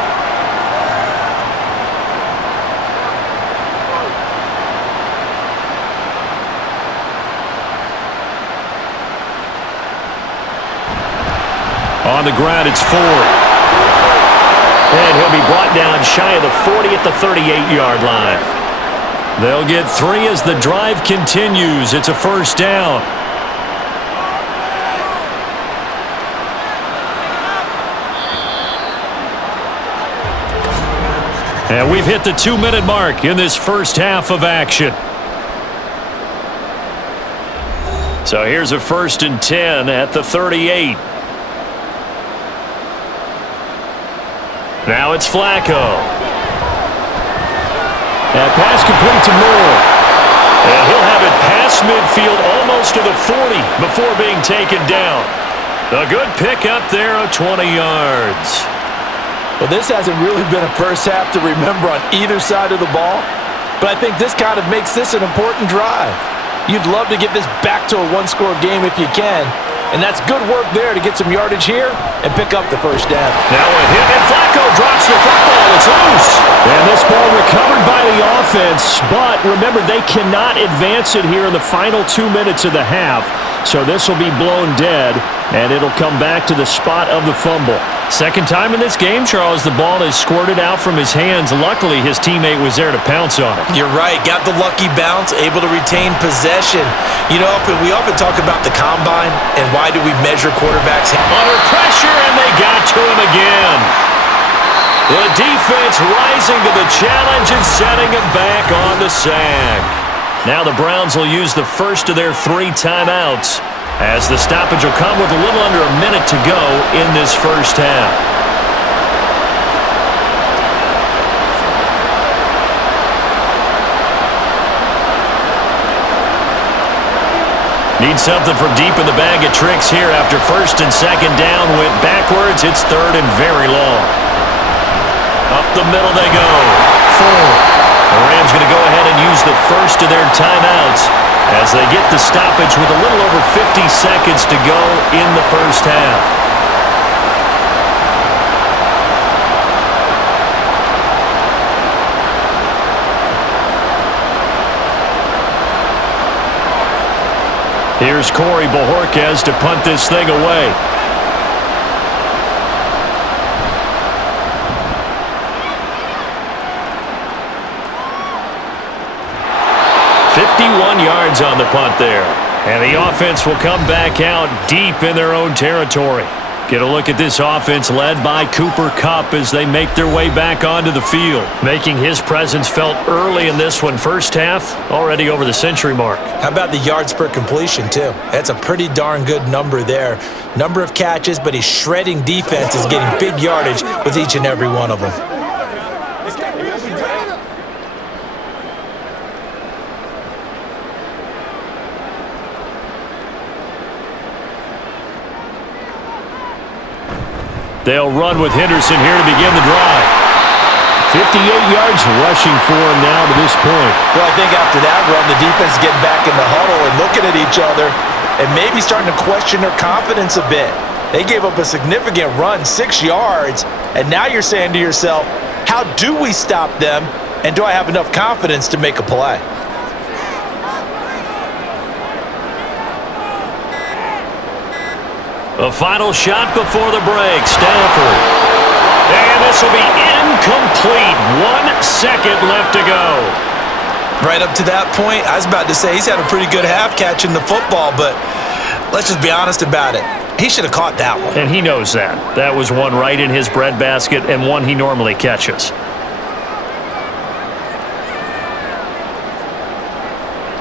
On the ground, it's Ford. And he'll be brought down shy of the 40 at the 38-yard line. They'll get 3 as the drive continues. It's a first down. And we've hit the 2-minute mark in this first half of action. So here's a 1st and 10 at the 38. Now it's Flacco. That pass complete to Moore. And he'll have it past midfield almost to the 40 before being taken down. A good pick up there of 20 yards. Well, this hasn't really been a first half to remember on either side of the ball, but I think this kind of makes this an important drive. You'd love to get this back to a one-score game if you can, and that's good work there to get some yardage here and pick up the first down. Now a hit, and Flacco drops the football. It's loose. And this ball recovered by the offense, but remember, they cannot advance it here in the final 2 minutes of the half, so this will be blown dead, and it'll come back to the spot of the fumble. Second time in this game, Charles, the ball is squirted out from his hands. Luckily, his teammate was there to pounce on it. You're right. Got the lucky bounce, able to retain possession. You know, we often talk about the combine and why do we measure quarterbacks. Under pressure, and they got to him again. The defense rising to the challenge and setting him back on the sack. Now the Browns will use the first of their 3 timeouts, as the stoppage will come with a little under a minute to go in this first half. Need something from deep in the bag of tricks here after first and second down went backwards. It's third and very long. Up the middle they go. 4. The Rams going to go ahead and use the first of their timeouts as they get the stoppage with a little over 50 seconds to go in the first half. Here's Corey Bojorquez to punt this thing away. Yards on the punt there. And the offense will come back out deep in their own territory. Get a look at this offense led by Cooper Kupp as they make their way back onto the field. Making his presence felt early in this one. First half, already over the century mark. How about the yards per completion, too? That's a pretty darn good number there. Number of catches, but he's shredding defenses, getting big yardage with each and every one of them. They'll run with Henderson here to begin the drive. 58 yards rushing for him now to this point. Well, I think after that run, the defense is getting back in the huddle and looking at each other and maybe starting to question their confidence a bit. They gave up a significant run, 6 yards, and now you're saying to yourself, how do we stop them, and do I have enough confidence to make a play? A final shot before the break. Stafford. And this will be incomplete. 1 second left to go. Right up to that point, I was about to say he's had a pretty good half catching the football, but let's just be honest about it. He should have caught that one. And he knows that. That was one right in his breadbasket and one he normally catches.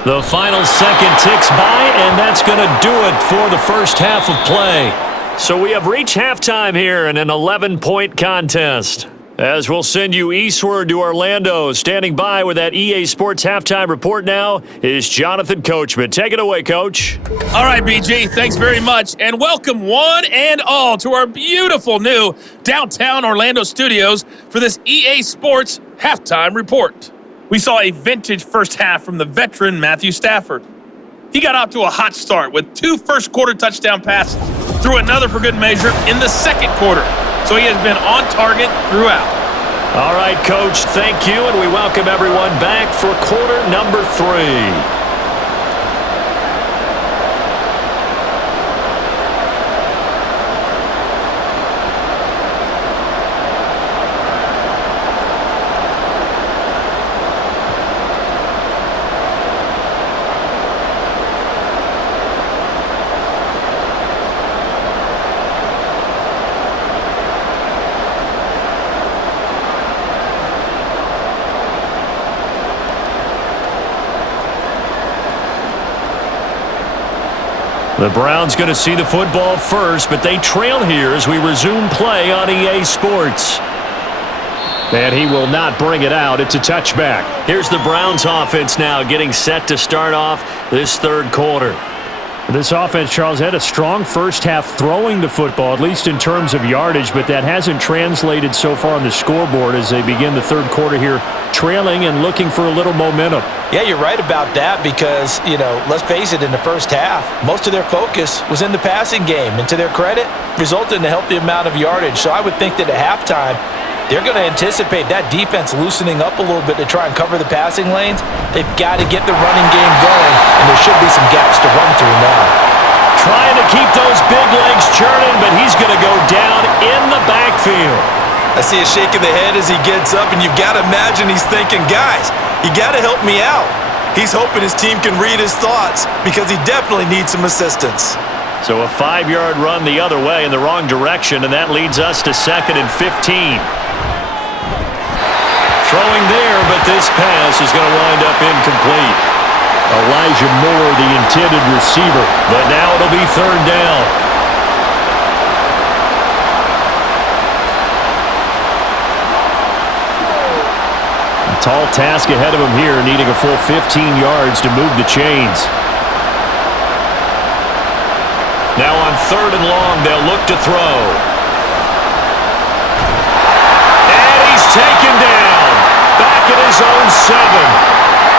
The final second ticks by, and that's going to do it for the first half of play. So we have reached halftime here in an 11-point contest. As we'll send you eastward to Orlando, standing by with that EA Sports halftime report now is Jonathan Coachman. Take it away, Coach. All right, BG, thanks very much. And welcome one and all to our beautiful new downtown Orlando studios for this EA Sports halftime report. We saw a vintage first half from the veteran Matthew Stafford. He got off to a hot start with 2 first-quarter touchdown passes, threw another for good measure in the second quarter. So he has been on target throughout. All right, Coach, thank you, and we welcome everyone back for quarter number 3. The Browns going to see the football first, but they trail here as we resume play on EA Sports. And he will not bring it out. It's a touchback. Here's the Browns offense now getting set to start off this third quarter. This offense, Charles, had a strong first half throwing the football, at least in terms of yardage, but that hasn't translated so far on the scoreboard as they begin the third quarter here, trailing and looking for a little momentum. Yeah, you're right about that because, let's face it, in the first half, most of their focus was in the passing game. And to their credit, resulted in a healthy amount of yardage. So I would think that at halftime, they're going to anticipate that defense loosening up a little bit to try and cover the passing lanes. They've got to get the running game going, and there should be some gaps to run through now. Trying to keep those big legs churning, but he's going to go down in the backfield. I see a shake of the head as he gets up, and you've got to imagine he's thinking, guys, you got to help me out. He's hoping his team can read his thoughts because he definitely needs some assistance. So a 5-yard run the other way in the wrong direction, and that leads us to 2nd and 15. Throwing there, but this pass is going to wind up incomplete. Elijah Moore, the intended receiver. But now it'll be third down. Tall task ahead of him here, needing a full 15 yards to move the chains. Now on third and long, they'll look to throw. And he's taken down. Back at his own 7.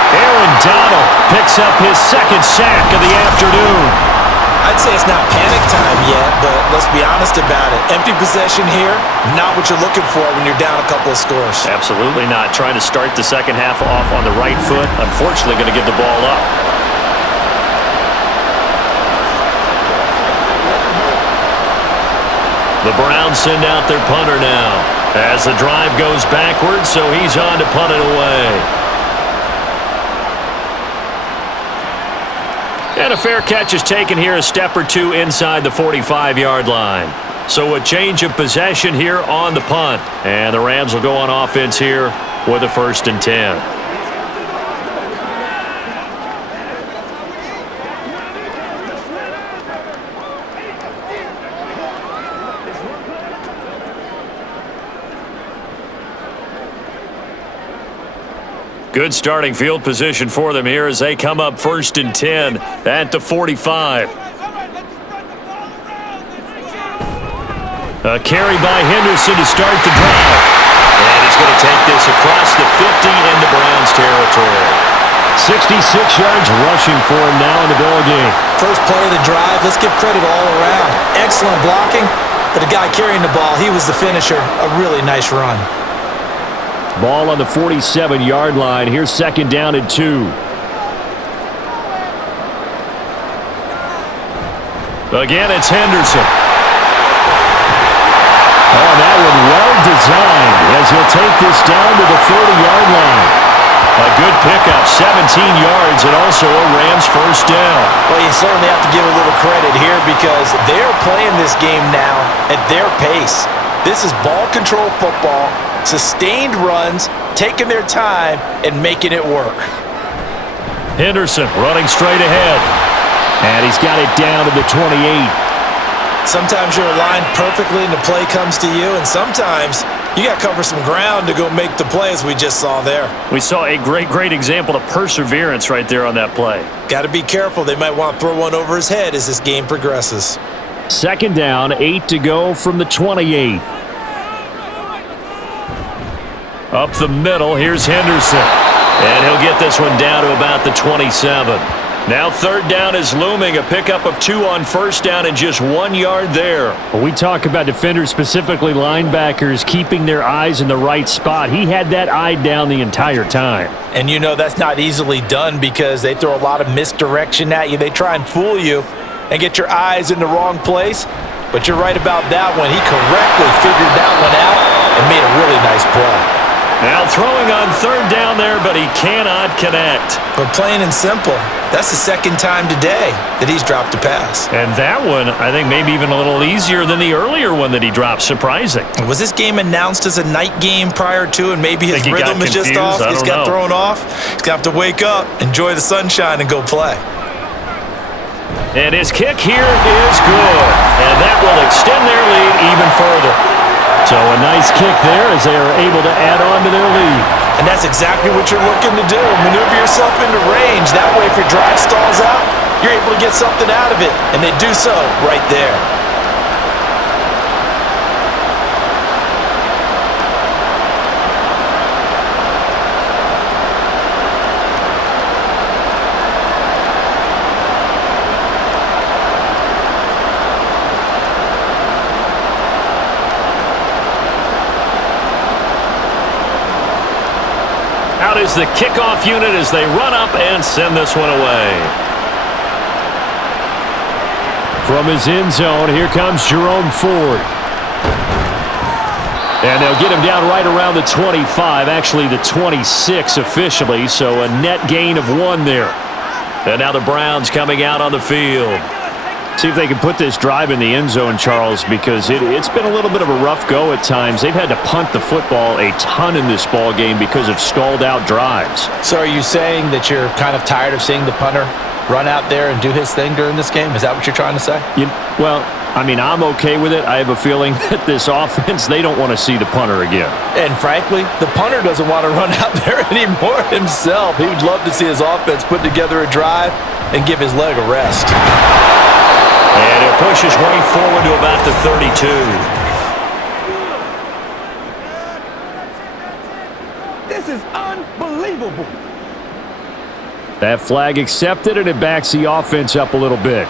Aaron Donald picks up his second sack of the afternoon. I'd say it's not panic time yet, but let's be honest about it. Empty possession here, not what you're looking for when you're down a couple of scores. Absolutely not. Trying to start the second half off on the right foot. Unfortunately, going to give the ball up. The Browns send out their punter now as the drive goes backwards, so he's on to punt it away. And a fair catch is taken here, a step or two inside the 45-yard line. So a change of possession here on the punt. And the Rams will go on offense here with a 1st and 10. Good starting field position for them here as they come up 1st and 10 at the 45. A carry by Henderson to start the drive. And he's going to take this across the 50 into Browns territory. 66 yards rushing for him now in the ball game. First play of the drive, let's give credit all around. Excellent blocking, but the guy carrying the ball, he was the finisher. A really nice run. Ball on the 47-yard line. Here's 2nd down and 2. Again, it's Henderson. Oh, that one well designed as he'll take this down to the 30-yard line. A good pickup, 17 yards, and also a Rams 1st down. Well, you certainly have to give a little credit here because they're playing this game now at their pace. This is ball control football. Sustained runs, taking their time, and making it work. Henderson running straight ahead. And he's got it down to the 28. Sometimes you're aligned perfectly and the play comes to you, and sometimes you got to cover some ground to go make the play as we just saw there. We saw a great example of perseverance right there on that play. Got to be careful. They might want to throw one over his head as this game progresses. 2nd down, 8 to go from the 28. Up the middle, here's Henderson. And he'll get this one down to about the 27. Now 3rd down is looming, a pickup of 2 on 1st down and just 1 yard there. When we talk about defenders, specifically linebackers, keeping their eyes in the right spot. He had that eye down the entire time. And you know that's not easily done because they throw a lot of misdirection at you. They try and fool you and get your eyes in the wrong place. But you're right about that one. He correctly figured that one out and made a really nice play. Now throwing on 3rd down there, but he cannot connect. But plain and simple, that's the 2nd time today that he's dropped a pass. And that one, I think, maybe even a little easier than the earlier one that he dropped. Surprising. Was this game announced as a night game prior to, and maybe his rhythm is just off? He's got thrown off. He's got to wake up, enjoy the sunshine, and go play. And his kick here is good. And that will extend their lead even further. So a nice kick there as they are able to add on to their lead. And that's exactly what you're looking to do. Maneuver yourself into range. That way if your drive stalls out, you're able to get something out of it. And they do so right there. Out is the kickoff unit as they run up and send this one away. From his end zone, here comes Jerome Ford. And they'll get him down right around the 25, actually the 26 officially, so a net gain of 1 there. And now the Browns coming out on the field. See if they can put this drive in the end zone, Charles, because it's been a little bit of a rough go at times. They've had to punt the football a ton in this ball game because of stalled-out drives. So are you saying that you're kind of tired of seeing the punter run out there and do his thing during this game? Is that what you're trying to say? Well, I mean, I'm okay with it. I have a feeling that this offense, they don't want to see the punter again. And frankly, the punter doesn't want to run out there anymore himself. He would love to see his offense put together a drive and give his leg a rest. And he'll push his way forward to about the 32. This is unbelievable. That flag accepted, and it backs the offense up a little bit.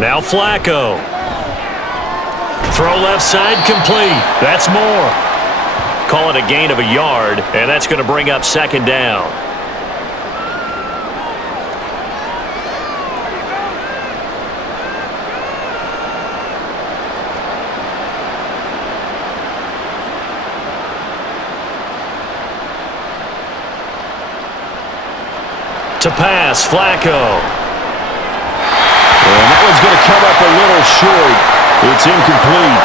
Now Flacco. Throw left side complete. That's more. Call it a gain of a yard, and that's going to bring up second down. To pass, Flacco. And that one's going to come up a little short. It's incomplete.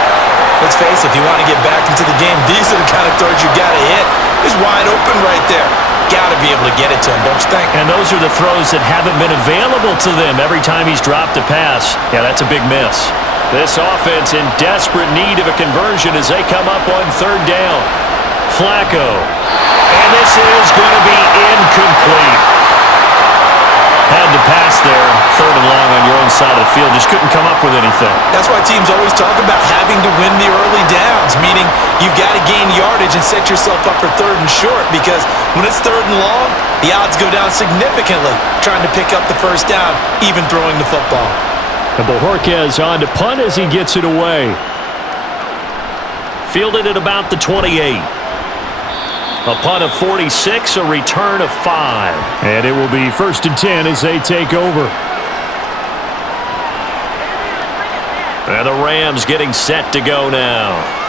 Let's face it, if you want to get back into the game, these are the kind of throws you got to hit. He's wide open right there. Got to be able to get it to him, don't you think? And those are the throws that haven't been available to them every time he's dropped a pass. Yeah, that's a big miss. This offense in desperate need of a conversion as they come up on third down. Flacco. And this is going to be incomplete. Had to pass there, third and long on your own side of the field. Just couldn't come up with anything. That's why teams always talk about having to win the early downs, meaning you've got to gain yardage and set yourself up for third and short, because when it's third and long, the odds go down significantly trying to pick up the first down, even throwing the football. And Bojorquez on to punt as he gets it away. Fielded at about the 28. A punt of 46, a return of 5. And it will be 1st and 10 as they take over. And the Rams getting set to go now.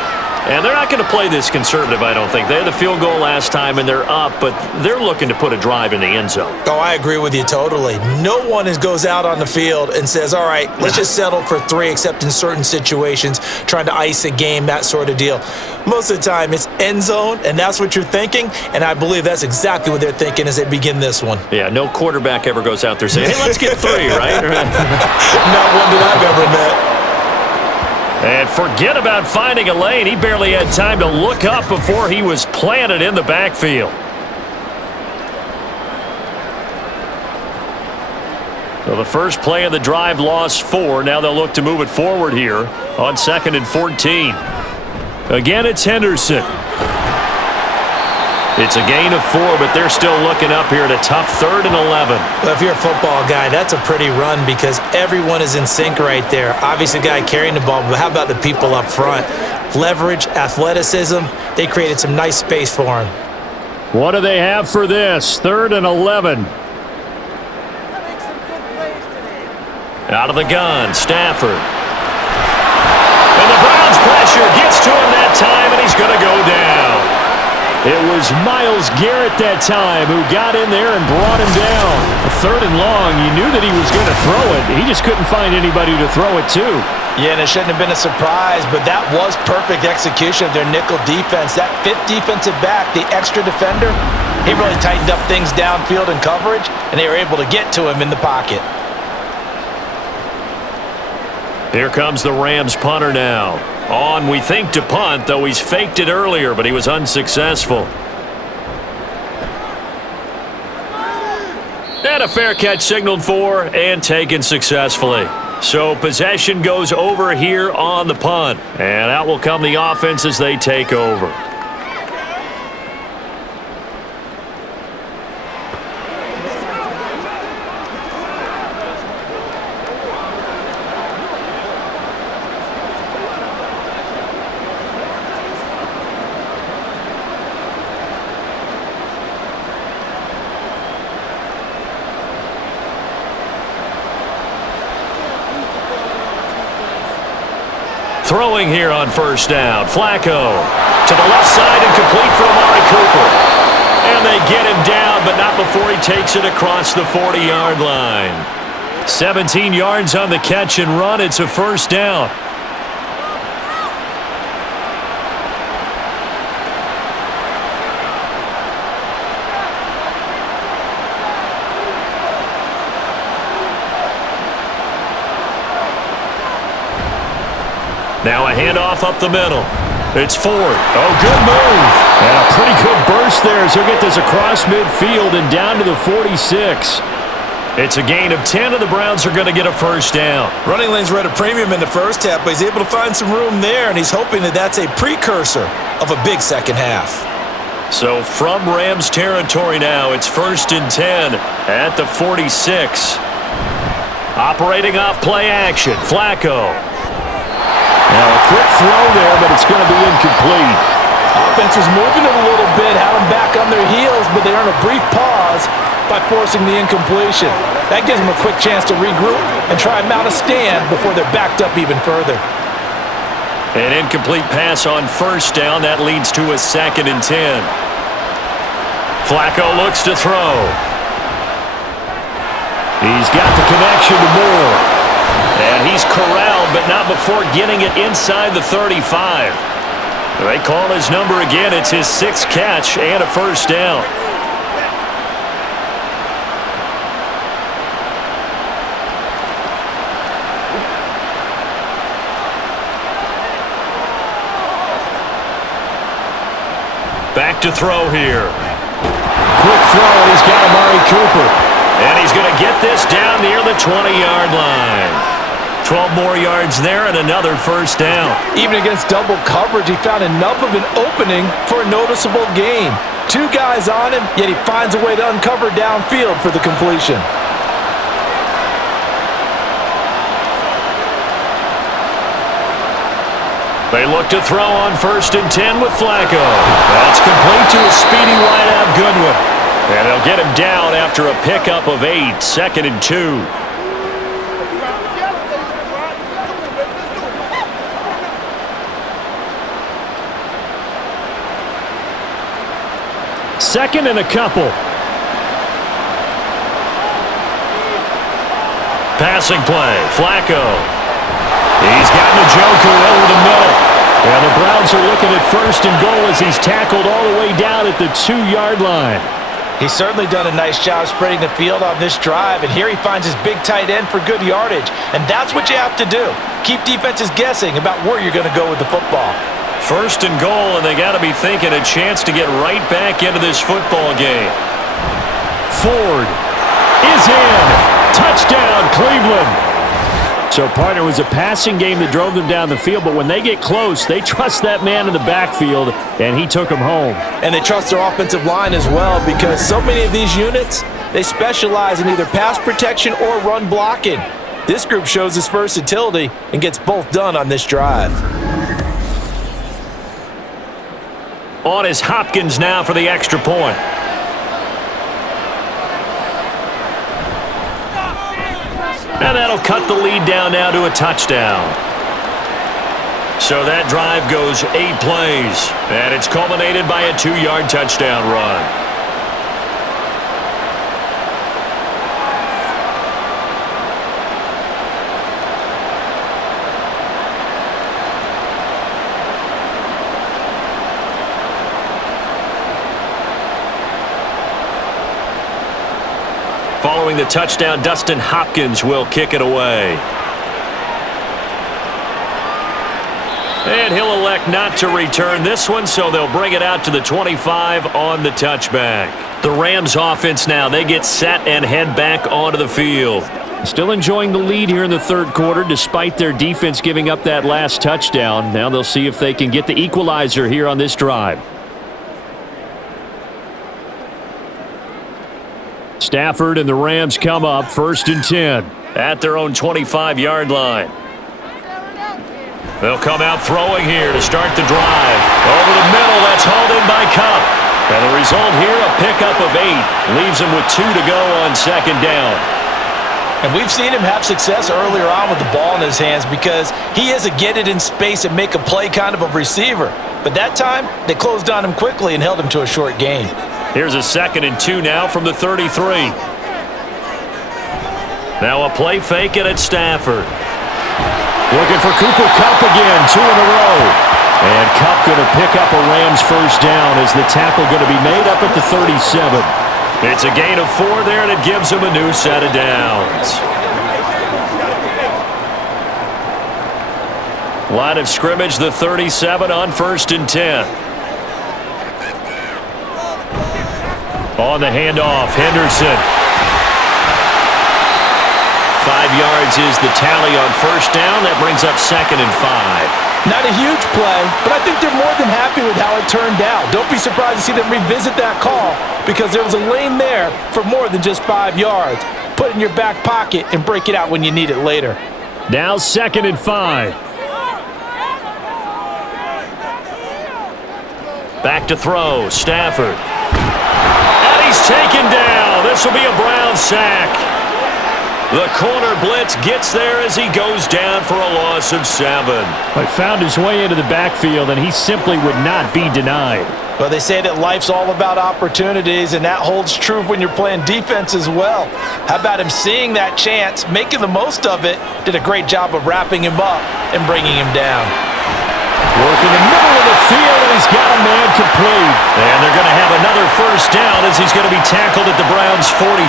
And they're not going to play this conservative, I don't think. They had the field goal last time, and they're up, but they're looking to put a drive in the end zone. Oh, I agree with you totally. No one goes out on the field and says, all right, let's just settle for 3, except in certain situations, trying to ice a game, that sort of deal. Most of the time, it's end zone, and that's what you're thinking, and I believe that's exactly what they're thinking as they begin this one. Yeah, no quarterback ever goes out there saying, hey, let's get 3, right? Not one that I've ever met. And forget about finding a lane. He barely had time to look up before he was planted in the backfield. So the first play of the drive lost 4. Now they'll look to move it forward here on 2nd and 14. Again, it's Henderson. It's a gain of 4, but they're still looking up here at a tough 3rd and 11. Well, if you're a football guy, that's a pretty run because everyone is in sync right there. Obviously, the guy carrying the ball, but how about the people up front? Leverage, athleticism, they created some nice space for him. What do they have for this? 3rd and 11. Out of the gun, Stafford. And the Browns pressure gets to him that time, and he's going to go down. It was Myles Garrett that time who got in there and brought him down. A 3rd and long, you knew that he was going to throw it. He just couldn't find anybody to throw it to. Yeah, and it shouldn't have been a surprise, but that was perfect execution of their nickel defense. That 5th defensive back, the extra defender, he really tightened up things downfield in coverage, and they were able to get to him in the pocket. Here comes the Rams punter now. On, we think, to punt, though he's faked it earlier, but he was unsuccessful. And a fair catch signaled for and taken successfully. So possession goes over here on the punt. And out will come the offense as they take over. Throwing here on first down. Flacco to the left side and complete for Amari Cooper. And they get him down, but not before he takes it across the 40-yard line. 17 yards on the catch and run. It's a first down. Now a handoff up the middle. It's Ford. Oh, good move. And a pretty good burst there as he'll get this across midfield and down to the 46. It's a gain of 10, and the Browns are going to get a first down. Running lanes were at a premium in the first half, but he's able to find some room there, and he's hoping that that's a precursor of a big second half. So from Rams territory now, it's 1st and 10 at the 46. Operating off play action, Flacco. Now a quick throw there, but it's going to be incomplete. Offense was moving it a little bit, had them back on their heels, but they earn a brief pause by forcing the incompletion. That gives them a quick chance to regroup and try and mount a stand before they're backed up even further. An incomplete pass on first down. That leads to a 2nd and 10. Flacco looks to throw. He's got the connection to Moore. And he's corralled, but not before getting it inside the 35. They call his number again. It's his 6th catch and a first down. Back to throw here. Quick throw, and he's got Amari Cooper. And he's going to get this down near the 20-yard line. 12 more yards there and another first down. Even against double coverage, he found enough of an opening for a noticeable gain. 2 guys on him, yet he finds a way to uncover downfield for the completion. They look to throw on 1st and 10 with Flacco. That's complete to a speedy wideout Goodwin. And they'll get him down after a pickup of 8, 2nd and 2. Second and a couple. Passing play, Flacco. He's got Njoku over the middle. And the Browns are looking at 1st and goal as he's tackled all the way down at the 2-yard line. He's certainly done a nice job spreading the field on this drive, and here he finds his big tight end for good yardage. And that's what you have to do. Keep defenses guessing about where you're going to go with the football. 1st and goal, and they got to be thinking a chance to get right back into this football game. Ford is in. Touchdown, Cleveland. So, partner, it was a passing game that drove them down the field, but when they get close, they trust that man in the backfield, and he took them home. And they trust their offensive line as well, because so many of these units, they specialize in either pass protection or run blocking. This group shows its versatility and gets both done on this drive. On is Hopkins now for the extra point. And that'll cut the lead down now to a touchdown. So that drive goes 8 plays, and it's culminated by a 2-yard touchdown run. Following the touchdown, Dustin Hopkins will kick it away. And he'll elect not to return this one, so they'll bring it out to the 25 on the touchback. The Rams offense now, they get set and head back onto the field. Still enjoying the lead here in the 3rd quarter, despite their defense giving up that last touchdown. Now they'll see if they can get the equalizer here on this drive. Stafford and the Rams come up 1st and 10. At their own 25-yard line. They'll come out throwing here to start the drive. Over the middle, that's hauled in by Kupp. And the result here, a pickup of 8. Leaves them with 2 to go on 2nd down. And we've seen him have success earlier on with the ball in his hands because he is a get it in space and make a play kind of a receiver. But that time, they closed on him quickly and held him to a short gain. Here's a 2nd and 2 now from the 33. Now a play fake it at Stafford. Looking for Cooper Kupp again, 2 in a row. And Kupp going to pick up a Rams first down as the tackle going to be made up at the 37. It's a gain of 4 there, and it gives him a new set of downs. Line of scrimmage, the 37 on 1st and 10. On the handoff, Henderson. 5 yards is the tally on first down. That brings up 2nd and 5. Not a huge play, but I think they're more than happy with how it turned out. Don't be surprised to see them revisit that call because there was a lane there for more than just 5 yards. Put it in your back pocket and break it out when you need it later. Now 2nd and 5. Back to throw, Stafford. And he's taken down. This will be a Brown sack. The corner blitz gets there as he goes down for a loss of 7. He found his way into the backfield, and he simply would not be denied. Well, they say that life's all about opportunities, and that holds true when you're playing defense as well. How about him seeing that chance, making the most of it, did a great job of wrapping him up and bringing him down. Working the middle of the field, and he's got a man complete. And they're going to have another first down as he's going to be tackled at the Browns' 43.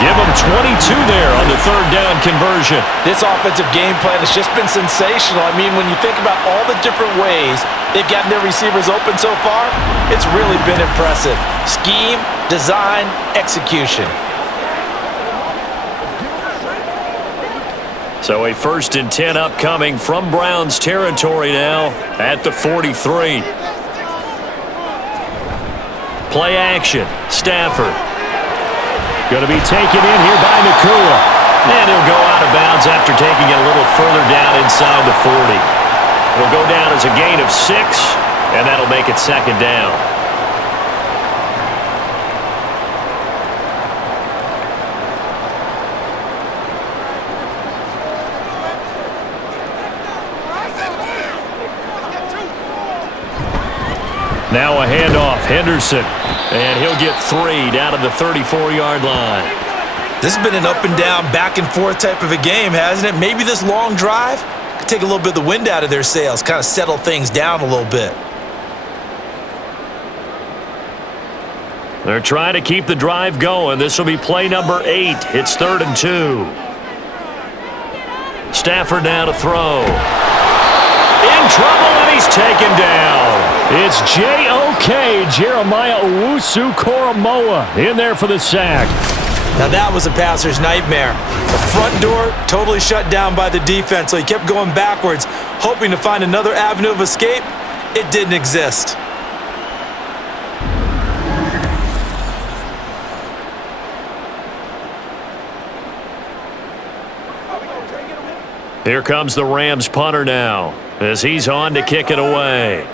Give him 22 there on the 3rd down conversion. This offensive game plan has just been sensational. I mean, when you think about all the different ways they've gotten their receivers open so far, it's really been impressive. Scheme, design, execution. So a 1st and 10 upcoming from Browns territory now at the 43. Play action. Stafford. Going to be taken in here by Nakua. And he'll go out of bounds after taking it a little further down inside the 40. It'll go down as a gain of 6, and that'll make it 2nd down. Now a handoff, Henderson, and he'll get 3 down to the 34-yard line. This has been an up and down, back and forth type of a game, hasn't it? Maybe this long drive could take a little bit of the wind out of their sails, kind of settle things down a little bit. They're trying to keep the drive going. This will be play number 8. It's 3rd and 2. Stafford now to throw. In trouble, and he's taken down. It's J.O.K. Jeremiah Owusu-Koramoah in there for the sack. Now that was a passer's nightmare. The front door totally shut down by the defense, so he kept going backwards, hoping to find another avenue of escape. It didn't exist. Here comes the Rams punter now as he's on to kick it away.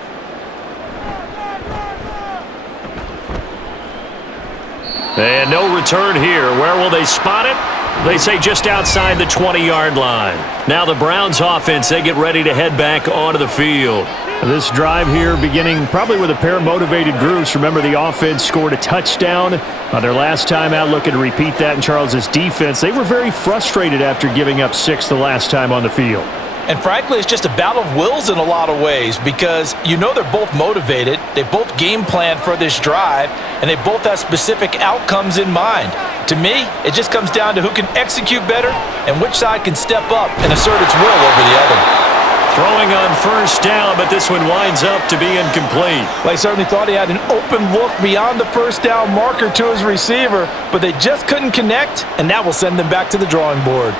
And no return here. Where will they spot it? They say just outside the 20-yard line. Now the Browns offense, they get ready to head back onto the field. This drive here beginning probably with a pair of motivated groups. Remember, the offense scored a touchdown on their last time out, looking to repeat that in Charles's defense. They were very frustrated after giving up 6 the last time on the field. And frankly, it's just a battle of wills in a lot of ways because you know they're both motivated, they both game plan for this drive, and they both have specific outcomes in mind. To me, it just comes down to who can execute better and which side can step up and assert its will over the other. Throwing on first down, but this one winds up to be incomplete. Well, I certainly thought he had an open look beyond the first down marker to his receiver, but they just couldn't connect, and that will send them back to the drawing board.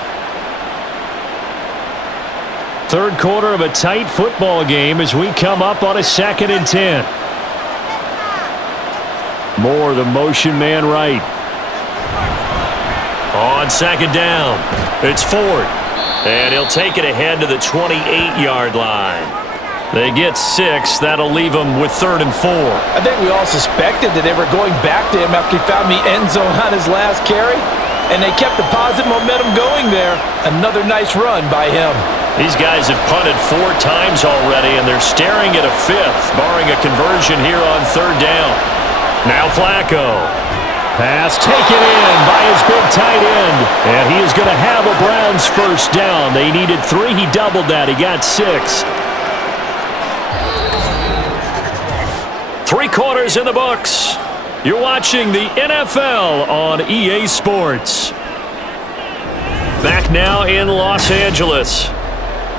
Third quarter of a tight football game as we come up on a 2nd and 10. Moore, the motion man right. On 2nd down, it's Ford. And he'll take it ahead to the 28-yard line. They get 6. That'll leave them with 3rd and 4. I think we all suspected that they were going back to him after he found the end zone on his last carry. and they kept the positive momentum going there. Another nice run by him. These guys have punted 4 times already, and they're staring at a 5th, barring a conversion here on 3rd down. Now Flacco. Pass taken in by his big tight end. And he is going to have a Browns first down. They needed 3. He doubled that. He got 6. 3 quarters in the books. You're watching the NFL on EA Sports. Back now in Los Angeles.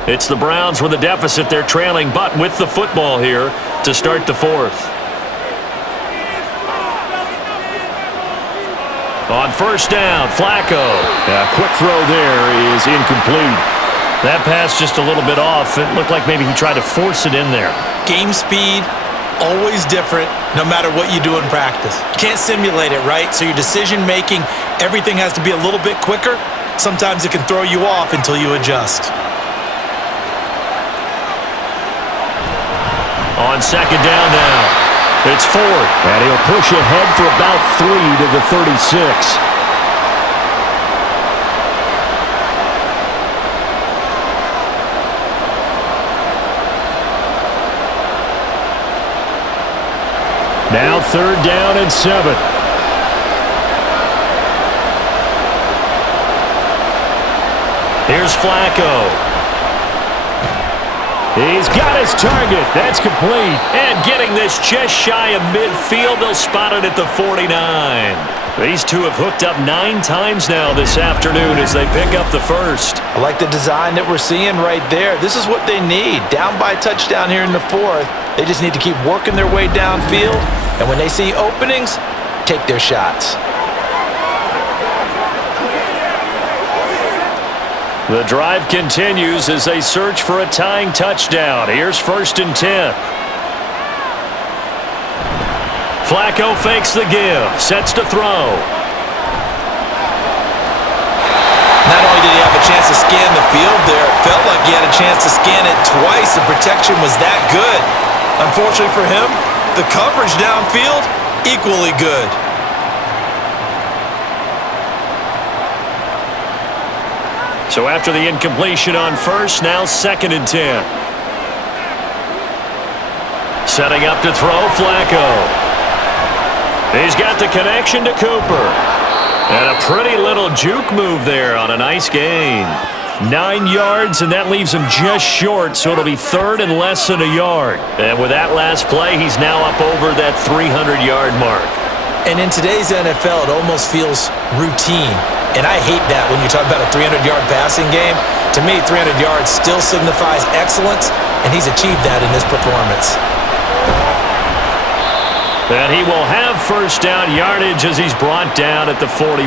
It's the Browns with a deficit. They're trailing, but with the football here to start the 4th. On first down, Flacco. A quick throw there is incomplete. That pass just a little bit off. It looked like maybe he tried to force it in there. Game speed, always different no matter what you do in practice. You can't simulate it, right? So your decision making, everything has to be a little bit quicker. Sometimes it can throw you off until you adjust. On second down now. It's Ford, and he'll push ahead for about 3 to the 36. Now 3rd down and 7. Here's Flacco. He's got his target. That's complete. And getting this just shy of midfield. They'll spot it at the 49. These two have hooked up 9 times now this afternoon as they pick up the first. I like the design that we're seeing right there. This is what they need. Down by a touchdown here in the 4th. They just need to keep working their way downfield. And when they see openings, take their shots. The drive continues as they search for a tying touchdown. Here's 1st and 10. Flacco fakes the give, sets to throw. Not only did he have a chance to scan the field there, it felt like he had a chance to scan it twice. The protection was that good. Unfortunately for him, the coverage downfield, equally good. So after the incompletion on first, now 2nd and 10. Setting up to throw, Flacco. He's got the connection to Cooper. And a pretty little juke move there on a nice gain. 9 yards, and that leaves him just short, so it'll be 3rd and less than a yard. And with that last play, he's now up over that 300-yard mark. And in today's NFL, it almost feels routine. And I hate that when you talk about a 300-yard passing game. To me, 300 yards still signifies excellence, and he's achieved that in this performance. And he will have first down yardage as he's brought down at the 41.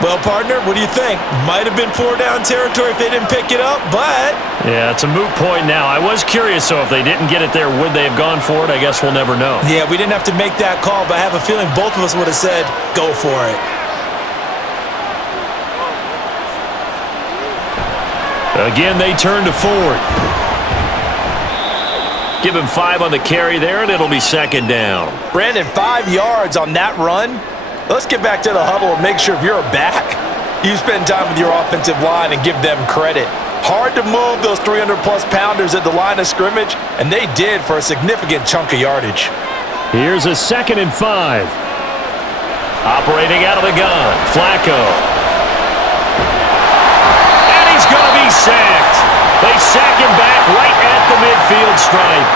Well, partner, what do you think? Might have been 4-down territory if they didn't pick it up, but... Yeah, it's a moot point now. I was curious, so if they didn't get it there, would they have gone for it? I guess we'll never know. Yeah, we didn't have to make that call, but I have a feeling both of us would have said, go for it. Again, they turn to Ford. Give him 5 on the carry there, and it'll be 2nd down. Brandon, 5 yards on that run. Let's get back to the huddle and make sure if you're a back, you spend time with your offensive line and give them credit. Hard to move those 300-plus pounders at the line of scrimmage, and they did for a significant chunk of yardage. Here's a 2nd and 5. Operating out of the gun, Flacco. And he's going to be sacked. They sack him back right at the midfield stripe.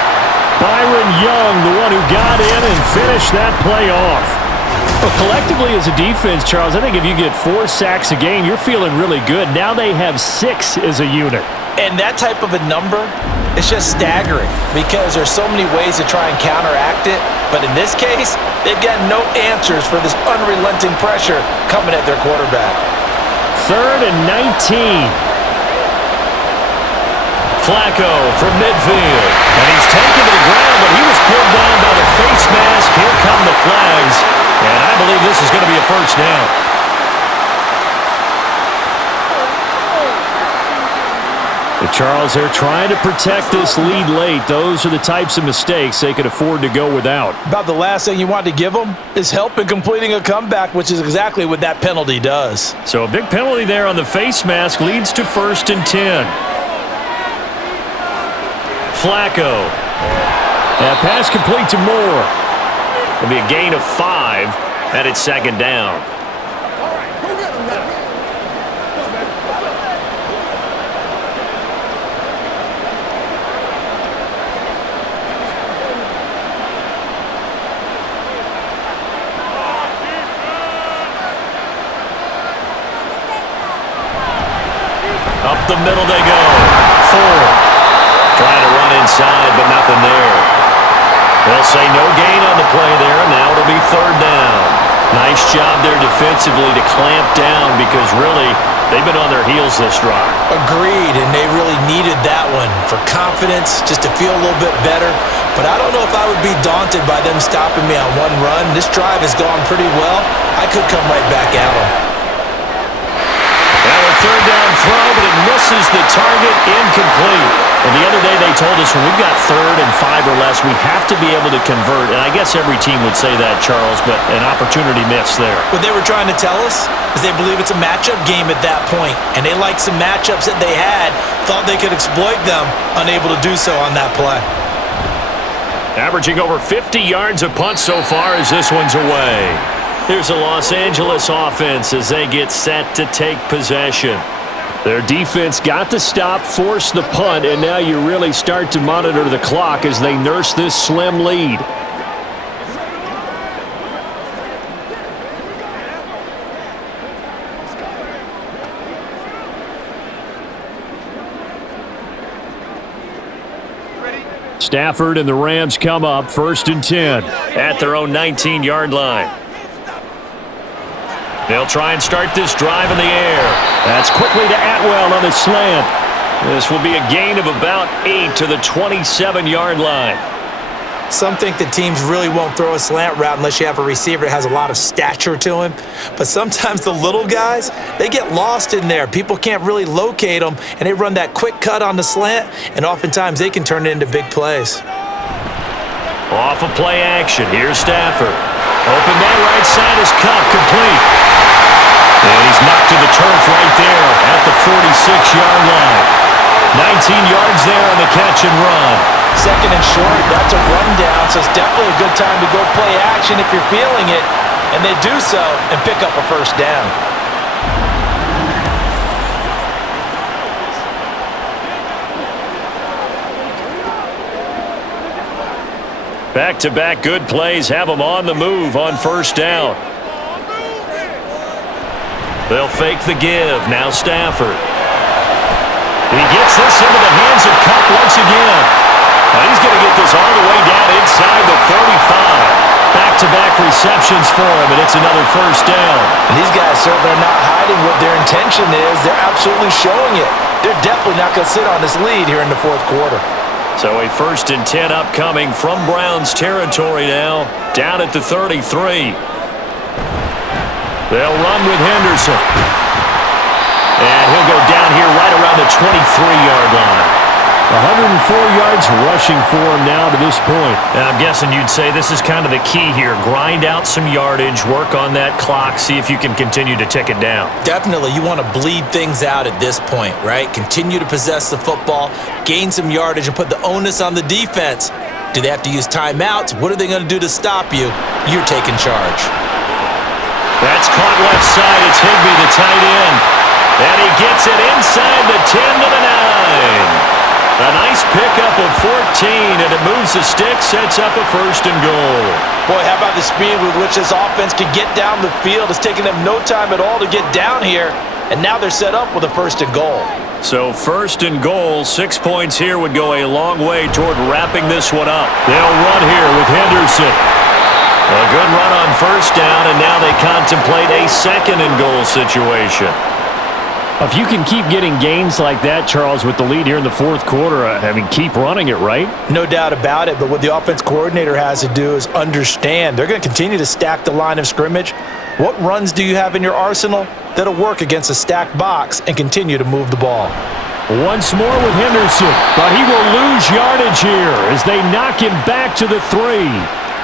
Byron Young, the one who got in and finished that play off. Well, collectively as a defense, Charles, I think if you get 4 sacks a game, you're feeling really good. Now they have 6 as a unit. And that type of a number, it's just staggering because there's so many ways to try and counteract it. But in this case, they've got no answers for this unrelenting pressure coming at their quarterback. 3rd and 19. Flacco from midfield. And he's taken to the ground, but he was pulled down by the face mask. Here come the flags. And I believe this is going to be a first down. The Charles, they're trying to protect this lead late. Those are the types of mistakes they could afford to go without. About the last thing you want to give them is help in completing a comeback, which is exactly what that penalty does. So a big penalty there on the face mask leads to 1st and 10. Flacco. That pass complete to Moore. It'll be a gain of 5, and it's 2nd down. Up the middle they go. Ford trying to run inside, but nothing there. They'll say no gain on the play there, and now it'll be 3rd down. Nice job there defensively to clamp down because really they've been on their heels this drive. Agreed, and they really needed that one for confidence, just to feel a little bit better. But I don't know if I would be daunted by them stopping me on one run. This drive has gone pretty well. I could come right back at them. Now a 3rd down throw, but it misses the target, incomplete. And the other day they told us when we've got 3rd and 5 or less, we have to be able to convert. And I guess every team would say that, Charles, but an opportunity missed there. What they were trying to tell us is they believe it's a matchup game at that point, and they liked some matchups that they had, thought they could exploit them, unable to do so on that play. Averaging over 50 yards a punt so far as this one's away. Here's the Los Angeles offense as they get set to take possession. Their defense got the stop, forced the punt, and now you really start to monitor the clock as they nurse this slim lead. Stafford and the Rams come up 1st and 10 at their own 19-yard line. They'll try and start this drive in the air. That's quickly to Atwell on the slant. This will be a gain of about 8 to the 27-yard line. Some think that teams really won't throw a slant route unless you have a receiver that has a lot of stature to him. But sometimes the little guys, they get lost in there. People can't really locate them, and they run that quick cut on the slant, and oftentimes they can turn it into big plays. Off of play action, here's Stafford. Open that right side is Cup, complete. And he's knocked to the turf right there at the 46-yard line. 19 yards there on the catch and run. 2nd and short, that's a rundown, so it's definitely a good time to go play action if you're feeling it. And they do so and pick up a 1st down. Back-to-back good plays have them on the move on 1st down. They'll fake the give. Now Stafford. He gets this into the hands of Cup once again. And he's going to get this all the way down inside the 35. Back-to-back receptions for him, and it's another 1st down. And these guys certainly are not hiding what their intention is. They're absolutely showing it. They're definitely not going to sit on this lead here in the 4th quarter. So a 1st and 10 upcoming from Browns territory now, down at the 33. They'll run with Henderson. And he'll go down here right around the 23-yard line. 104 yards rushing for him now to this point. And I'm guessing you'd say this is kind of the key here. Grind out some yardage, work on that clock, see if you can continue to tick it down. Definitely. You want to bleed things out at this point, right? Continue to possess the football, gain some yardage, and put the onus on the defense. Do they have to use timeouts? What are they going to do to stop you? You're taking charge. That's caught left side. It's Higbee, the tight end. And he gets it inside the 10 to the 9. A nice pickup of 14, and it moves the stick, sets up a 1st and goal. Boy, how about the speed with which this offense can get down the field? It's taking them no time at all to get down here, and now they're set up with a 1st and goal. So 1st and goal, 6 points here would go a long way toward wrapping this one up. They'll run here with Henderson. A good run on 1st down, and now they contemplate a 2nd and goal situation. If you can keep getting gains like that, Charles, with the lead here in the 4th quarter, I mean, keep running it, right? No doubt about it, but what the offense coordinator has to do is understand they're going to continue to stack the line of scrimmage. What runs do you have in your arsenal that'll work against a stacked box and continue to move the ball? Once more with Henderson, but he will lose yardage here as they knock him back to the 3.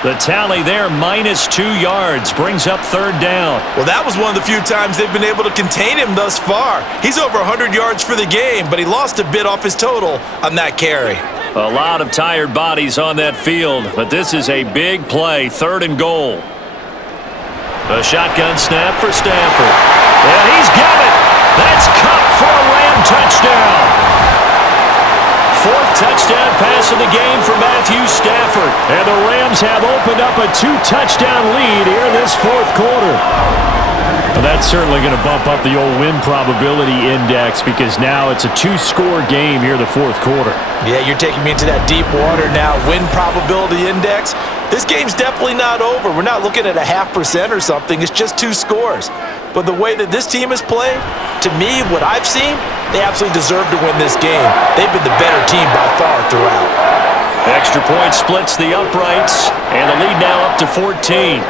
The tally there, -2 yards, brings up 3rd down. Well, that was one of the few times they've been able to contain him thus far. He's over 100 yards for the game, but he lost a bit off his total on that carry. A lot of tired bodies on that field, but this is a big play, 3rd and goal. A shotgun snap for Stafford. And he's got it. That's Cup for a Ram touchdown. 4th touchdown pass of the game for Matthew Stafford. And the Rams have opened up a 2-touchdown lead here in this 4th quarter. Well, that's certainly going to bump up the old win probability index because now it's a 2-score game here in the 4th quarter. Yeah, you're taking me into that deep water now. Win probability index. This game's definitely not over. We're not looking at a 0.5% or something. It's just 2 scores. But the way that this team has played, to me, what I've seen, they absolutely deserve to win this game. They've been the better team by far throughout. Extra point splits the uprights, and the lead now up to 14.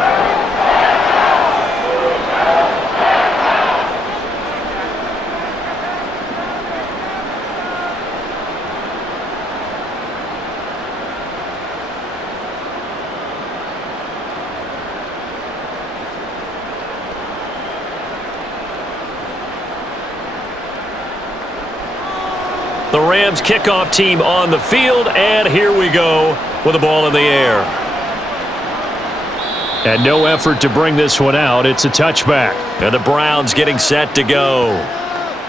The Rams kickoff team on the field, and here we go with the ball in the air. And no effort to bring this one out. It's a touchback. And the Browns getting set to go.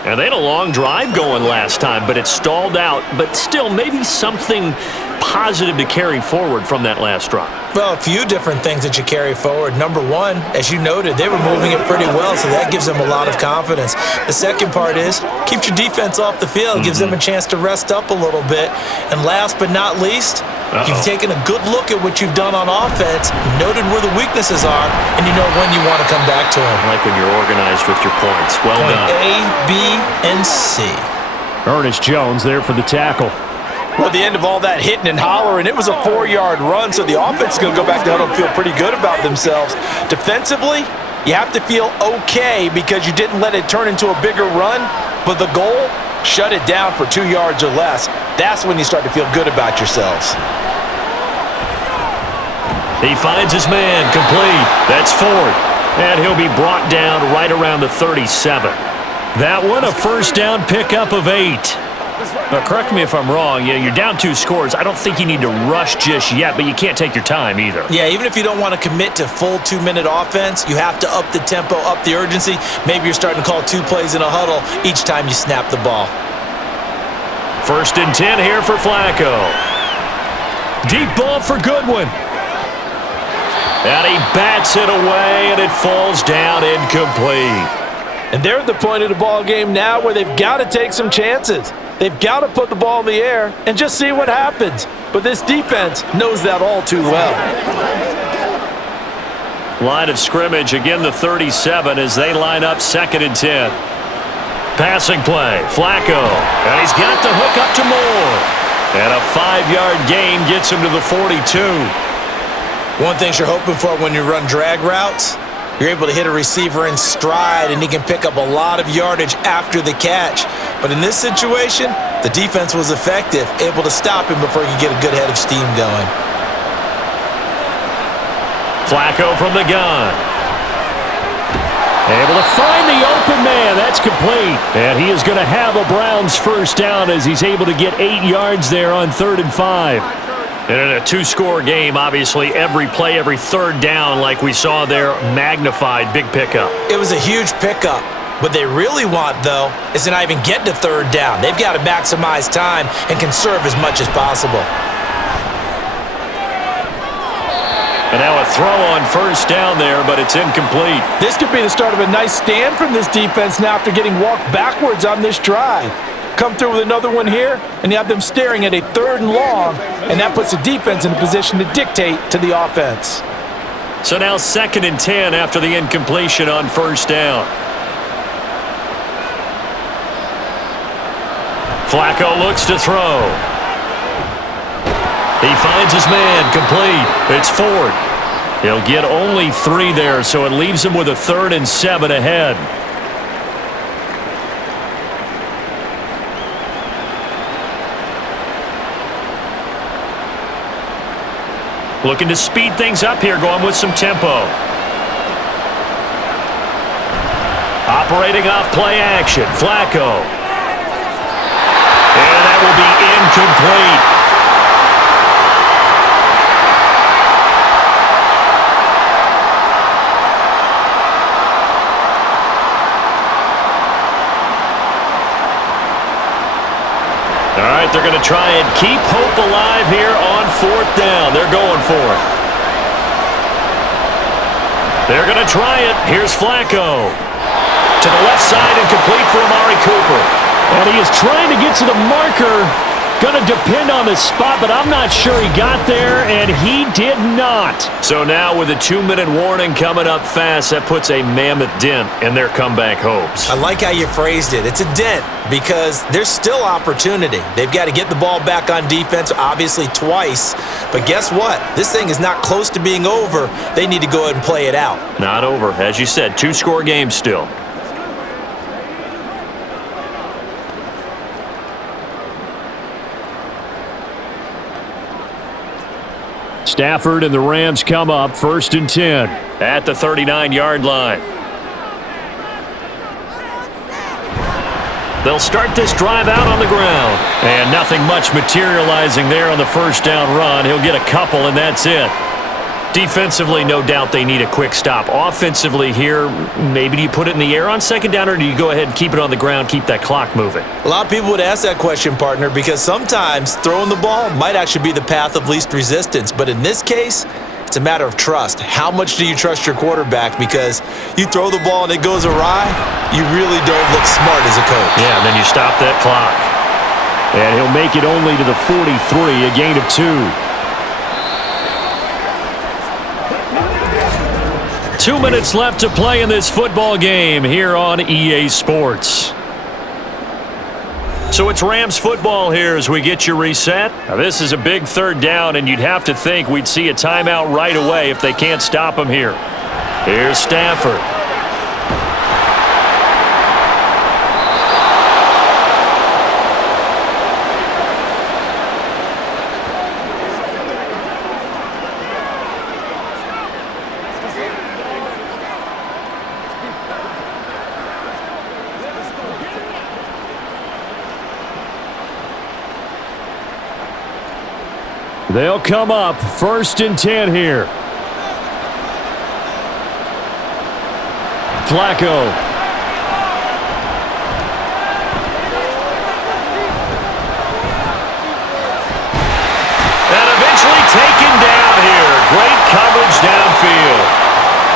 And they had a long drive going last time, but it stalled out. But still, maybe something positive to carry forward from that last drive. Well, a few different things that you carry forward. Number one, as you noted, they were moving it pretty well, so that gives them a lot of confidence. The second part is, keeps your defense off the field, gives them a chance to rest up a little bit. And last but not least, you've taken a good look at what you've done on offense, noted where the weaknesses are, and you know when you want to come back to them. I like when you're organized with your points. Well done. A, B, and C. Ernest Jones there for the tackle. Well, at the end of all that hitting and hollering, it was a 4-yard run, so the offense is going to go back to huddle and feel pretty good about themselves. Defensively, you have to feel okay because you didn't let it turn into a bigger run, but the goal, shut it down for 2 yards or less. That's when you start to feel good about yourselves. He finds his man, complete. That's Ford. And he'll be brought down right around the 37. That one, a first down pickup of 8. Now, correct me if I'm wrong. Yeah, you're down 2 scores. I don't think you need to rush just yet, but you can't take your time either. Yeah, even if you don't want to commit to full 2-minute offense, you have to up the tempo, up the urgency. Maybe you're starting to call 2 plays in a huddle each time you snap the ball. 1st and 10 here for Flacco. Deep ball for Goodwin. And he bats it away, and it falls down incomplete. And they're at the point of the ball game now where they've got to take some chances. They've got to put the ball in the air and just see what happens. But this defense knows that all too well. Line of scrimmage, again the 37 as they line up 2nd and 10. Passing play, Flacco. And he's got the hook up to Moore. And a 5-yard gain gets him to the 42. One thing you're hoping for when you run drag routes, you're able to hit a receiver in stride, and he can pick up a lot of yardage after the catch. But in this situation, the defense was effective, able to stop him before he could get a good head of steam going. Flacco from the gun. Able to find the open man. That's complete. And he is going to have a Browns first down as he's able to get 8 yards there on 3rd and 5. And in a 2-score game, obviously, every play, every 3rd down, like we saw there, magnified, big pickup. It was a huge pickup. What they really want, though, is to not even get to 3rd down. They've got to maximize time and conserve as much as possible. And now a throw on 1st down there, but it's incomplete. This could be the start of a nice stand from this defense now after getting walked backwards on this drive. Come through with another one here, and you have them staring at a 3rd and long, and that puts the defense in a position to dictate to the offense. So now 2nd and 10 after the incompletion on 1st down. Flacco looks to throw. He finds his man, complete. It's Ford. He'll get only 3 there, so it leaves him with a 3rd and 7 ahead. Looking to speed things up here, going with some tempo. Operating off play action, Flacco. And that will be incomplete. All right, they're going to try and keep hope alive here on 4th down. They're going for it. They're going to try it. Here's Flacco. To the left side and complete for Amari Cooper. And he is trying to get to the marker. Going to depend on the spot, but I'm not sure he got there, and he did not. So now with a 2-minute warning coming up fast, that puts a mammoth dent in their comeback hopes. I like how you phrased it. It's a dent because there's still opportunity. They've got to get the ball back on defense, obviously twice. But guess what? This thing is not close to being over. They need to go ahead and play it out. Not over. As you said, 2-score game still. Stafford and the Rams come up 1st and 10. At the 39-yard line. They'll start this drive out on the ground. And nothing much materializing there on the 1st down run. He'll get a couple, and that's it. Defensively, no doubt they need a quick stop. Offensively here, maybe do you put it in the air on 2nd down, or do you go ahead and keep it on the ground, keep that clock moving? A lot of people would ask that question, partner, because sometimes throwing the ball might actually be the path of least resistance. But in this case, it's a matter of trust. How much do you trust your quarterback? Because you throw the ball and it goes awry, you really don't look smart as a coach. Yeah, and then you stop that clock. And he'll make it only to the 43, a gain of 2. 2 minutes left to play in this football game here on EA Sports. So it's Rams football here as we get you reset. Now this is a big 3rd down, and you'd have to think we'd see a timeout right away if they can't stop him here. Here's Stafford. They'll come up 1st and 10 here. Flacco. And eventually taken down here. Great coverage downfield.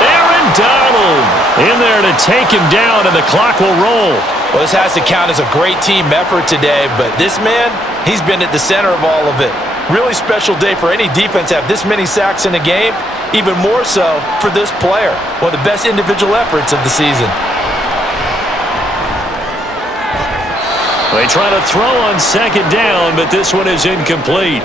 Aaron Donald in there to take him down, and the clock will roll. Well, this has to count as a great team effort today, but this man, he's been at the center of all of it. Really special day for any defense to have this many sacks in a game, even more so for this player. One of the best individual efforts of the season. They try to throw on 2nd down, but this one is incomplete.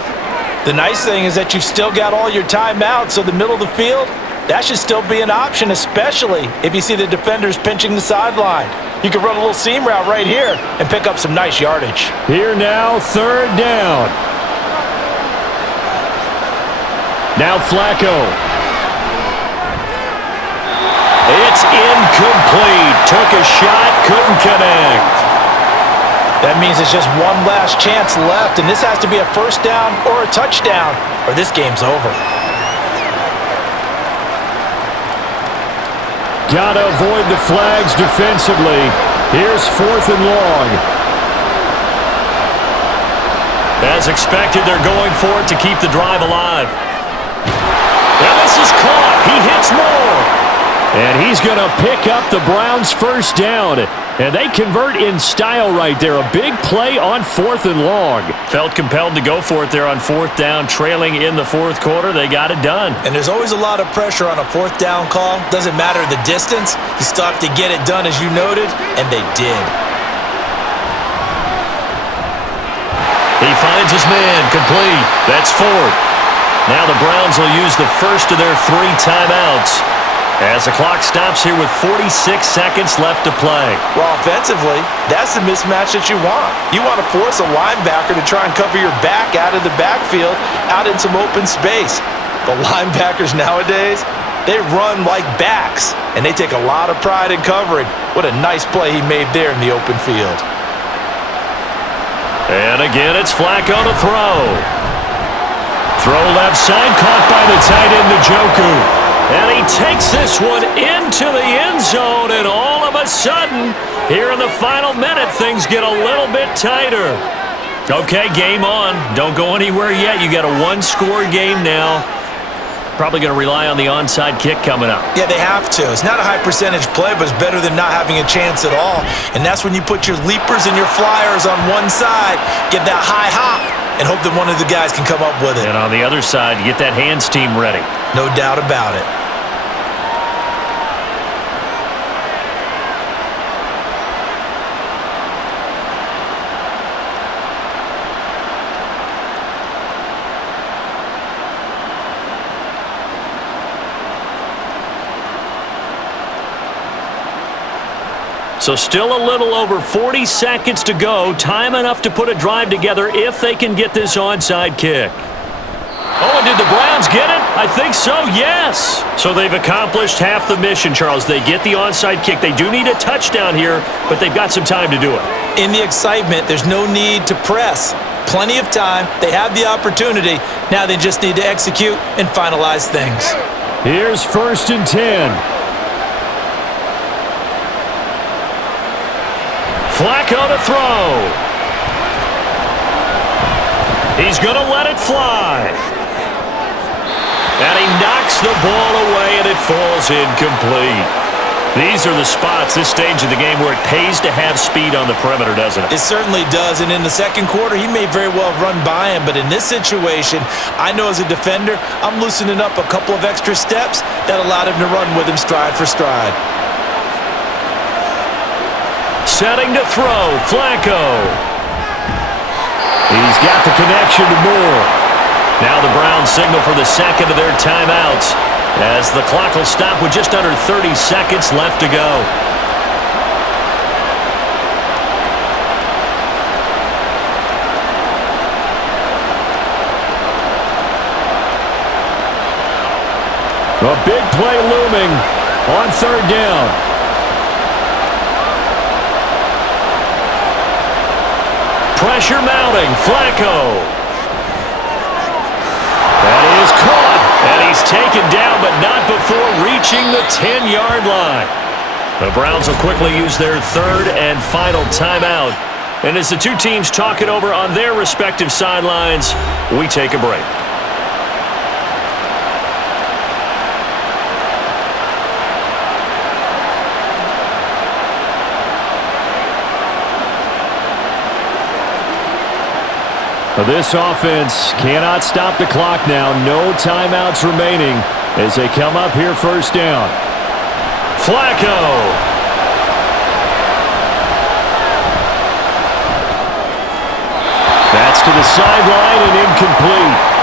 The nice thing is that you've still got all your timeouts, so the middle of the field, that should still be an option, especially if you see the defenders pinching the sideline. You can run a little seam route right here and pick up some nice yardage. Here now, 3rd down. Now Flacco. It's incomplete. Took a shot, couldn't connect. That means it's just one last chance left, and this has to be a 1st down or a touchdown, or this game's over. Gotta avoid the flags defensively. Here's 4th and long. As expected, they're going for it to keep the drive alive. And this is caught. He hits more. And he's going to pick up the Browns' 1st down. And they convert in style right there. A big play on 4th and long. Felt compelled to go for it there on 4th down, trailing in the 4th quarter. They got it done. And there's always a lot of pressure on a 4th down call. Doesn't matter the distance. You still have to get it done, as you noted, and they did. He finds his man, complete. That's 4th. Now the Browns will use the first of their 3 timeouts as the clock stops here with 46 seconds left to play. Well, offensively, that's the mismatch that you want. You want to force a linebacker to try and cover your back out of the backfield, out in some open space. But linebackers nowadays, they run like backs, and they take a lot of pride in covering. What a nice play he made there in the open field. And again, it's Flacco to throw. Throw left side, caught by the tight end, Njoku. And he takes this one into the end zone, and all of a sudden, here in the final minute, things get a little bit tighter. Okay, game on. Don't go anywhere yet. You got a one-score game now. Probably going to rely on the onside kick coming up. Yeah, they have to. It's not a high-percentage play, but it's better than not having a chance at all. And that's when you put your leapers and your flyers on one side, get that high hop, and hope that one of the guys can come up with it. And on the other side, you get that hands team ready. No doubt about it. So still a little over 40 seconds to go. Time enough to put a drive together if they can get this onside kick. Oh, and did the Browns get it? I think so, yes. So they've accomplished half the mission, Charles. They get the onside kick. They do need a touchdown here, but they've got some time to do it. In the excitement, there's no need to press. Plenty of time. They have the opportunity. Now they just need to execute and finalize things. Here's 1st and 10. Flacco to throw. He's going to let it fly. And he knocks the ball away, and it falls incomplete. These are the spots, this stage of the game, where it pays to have speed on the perimeter, doesn't it? It certainly does, and in the second quarter, he may very well have run by him, but in this situation, I know as a defender, I'm loosening up a couple of extra steps that allowed him to run with him stride for stride. Setting to throw, Flacco. He's got the connection to Moore. Now the Browns signal for the second of their timeouts as the clock will stop with just under 30 seconds left to go. A big play looming on 3rd down. Pressure mounting, Flacco. That is caught, and he's taken down, but not before reaching the 10-yard line. The Browns will quickly use their 3rd and final timeout. And as the two teams talk it over on their respective sidelines, we take a break. This offense cannot stop the clock now. No timeouts remaining as they come up here 1st down. Flacco. That's to the sideline and incomplete.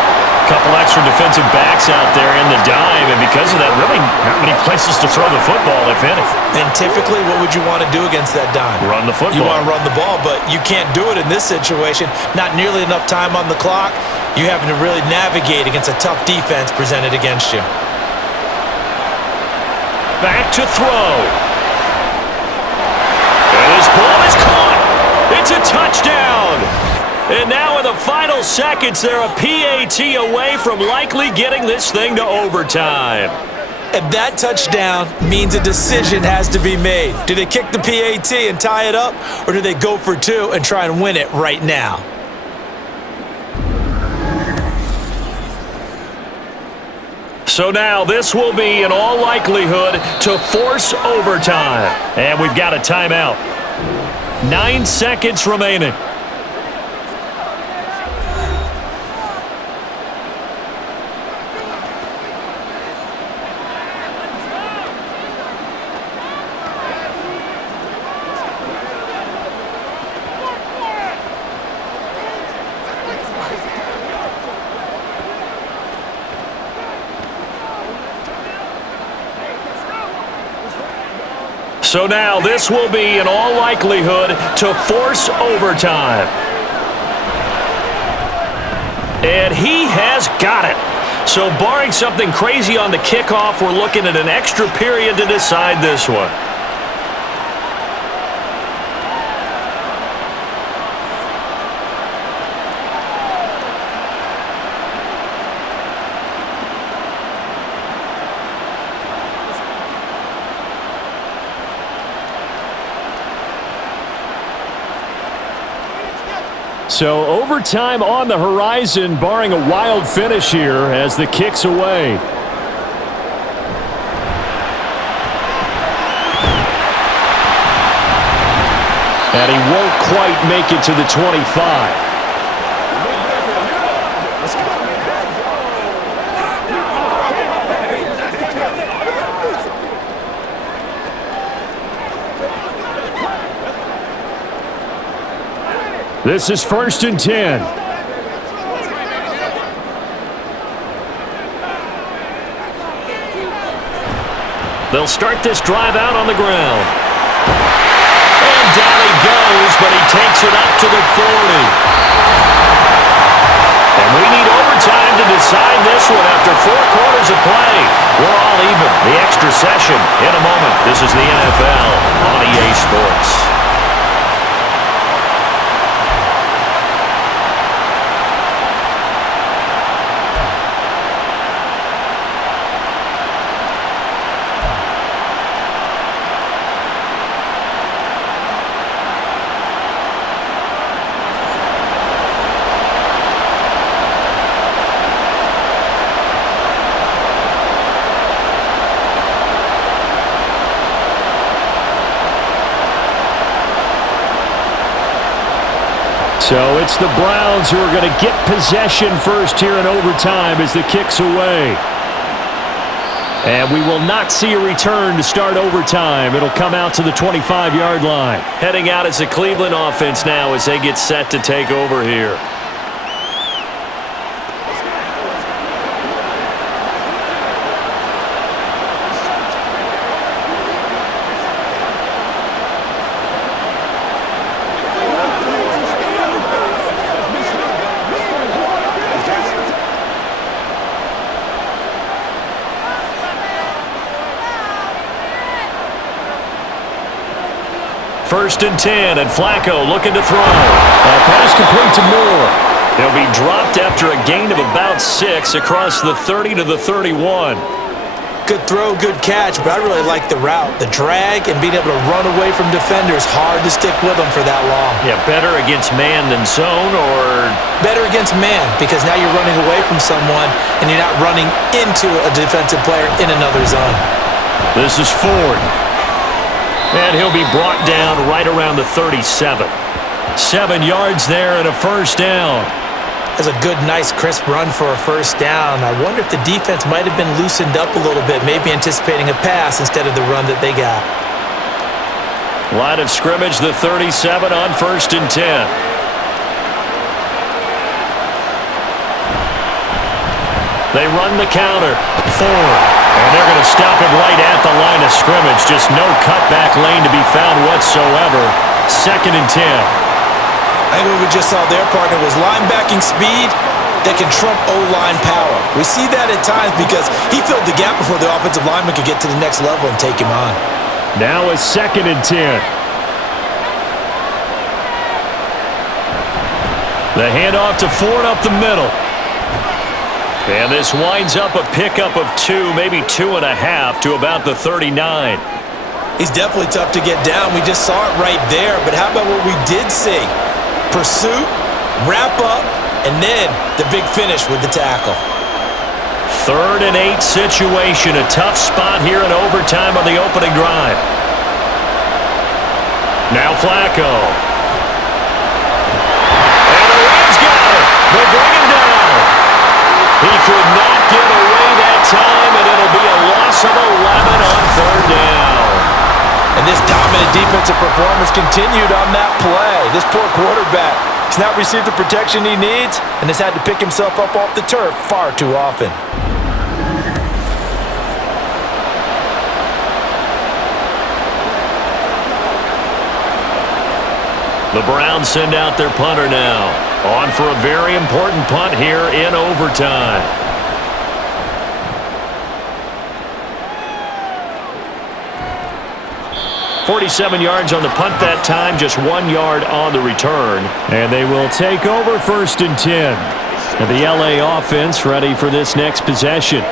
Couple extra defensive backs out there in the dime, and because of that, really not many places to throw the football, if any. And typically, what would you want to do against that dime? Run the football. You want to run the ball, but you can't do it in this situation. Not nearly enough time on the clock. You're having to really navigate against a tough defense presented against you. Back to throw. And his ball is caught. It's a touchdown. And now in the final seconds, they're a PAT away from likely getting this thing to overtime. And that touchdown means a decision has to be made. Do they kick the PAT and tie it up, or do they go for 2 and try and win it right now? So now this will be, in all likelihood, to force overtime. And we've got a timeout. 9 seconds remaining. So now this will be, in all likelihood, to force overtime. And he has got it. So barring something crazy on the kickoff, we're looking at an extra period to decide this one. So overtime on the horizon, barring a wild finish here as the kick's away. And he won't quite make it to the 25. This is 1st and 10. They'll start this drive out on the ground. And down he goes, but he takes it up to the 40. And we need overtime to decide this one after 4 quarters of play. We're all even. The extra session in a moment. This is the NFL on EA Sports. So it's the Browns who are going to get possession first here in overtime as the kick's away. And we will not see a return to start overtime. It'll come out to the 25-yard line. Heading out as the Cleveland offense now as they get set to take over here. First and 10, and Flacco looking to throw. Pass complete to Moore. He'll be dropped after a gain of about 6 across the 30 to the 31. Good throw, good catch, but I really like the route. The drag and being able to run away from defenders, hard to stick with them for that long. Yeah, better against man than zone, or? Better against man, because now you're running away from someone and you're not running into a defensive player in another zone. This is Ford. And he'll be brought down right around the 37. 7 yards there and a first down. That's a good, nice, crisp run for a first down. I wonder if the defense might have been loosened up a little bit, maybe anticipating a pass instead of the run that they got. Line of scrimmage, the 37 on 1st and 10. They run the counter. Ford. And they're going to stop it right at the line of scrimmage. Just no cutback lane to be found whatsoever. 2nd and 10. I think what we just saw their partner was linebacking speed that can trump O-line power. We see that at times because he filled the gap before the offensive lineman could get to the next level and take him on. Now a 2nd and 10. The handoff to Ford up the middle. And this winds up a pickup of 2, maybe 2.5 to about the 39. He's definitely tough to get down. We just saw it right there. But how about what we did see? Pursuit, wrap up, and then the big finish with the tackle. 3rd and 8 situation. A tough spot here in overtime on the opening drive. Now Flacco. And the Rams got it. They bring him down. He could not get away that time, and it'll be a loss of 11 on 3rd down. And this dominant defensive performance continued on that play. This poor quarterback has not received the protection he needs and has had to pick himself up off the turf far too often. The Browns send out their punter now. On for a very important punt here in overtime. 47 yards on the punt that time, just 1 yard on the return. And they will take over 1st and 10. And the LA offense ready for this next possession.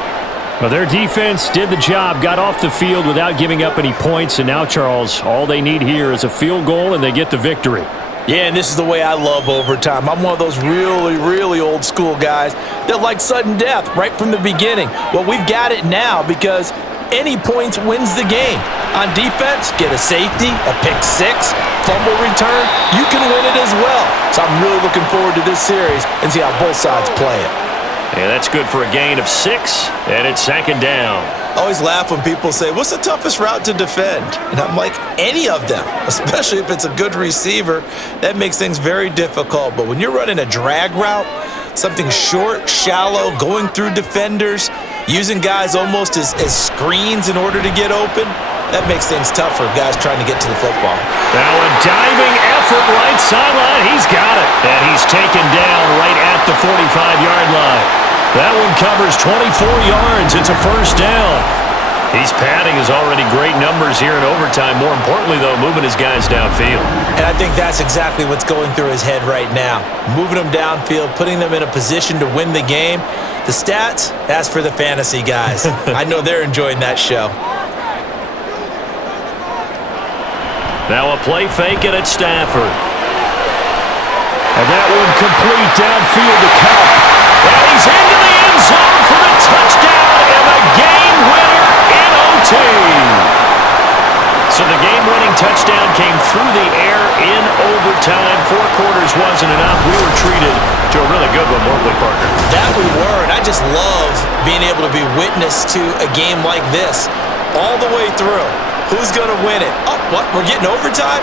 Well, their defense did the job, got off the field without giving up any points. And now, Charles, all they need here is a field goal, and they get the victory. Yeah, and this is the way I love overtime. I'm one of those really, really old school guys that like sudden death right from the beginning. Well, we've got it now because any points wins the game. On defense, get a safety, a pick six, fumble return, you can win it as well. So I'm really looking forward to this series and see how both sides play it. And that's good for a gain of 6, and it's 2nd down. I always laugh when people say, what's the toughest route to defend? And I'm like, any of them, especially if it's a good receiver. That makes things very difficult. But when you're running a drag route, something short, shallow, going through defenders, using guys almost as screens in order to get open, that makes things tough for guys trying to get to the football. Now a diving effort right sideline. He's got it. And he's taken down right at the 45-yard line. That one covers 24 yards. It's a 1st down. He's padding his already great numbers here in overtime. More importantly, though, moving his guys downfield. And I think that's exactly what's going through his head right now. Moving them downfield, putting them in a position to win the game. The stats, that's for the fantasy guys. I know they're enjoying that show. Now a play fake and it's Stafford. And that one complete downfield to Cup. And he's into the end zone for the touchdown and the game winner in OT. So the game-winning touchdown came through the air in overtime. 4 quarters wasn't enough. We were treated to a really good one, weren't we, Parker? That we were, and I just love being able to be witness to a game like this all the way through. Who's going to win it? Oh, what? We're getting overtime?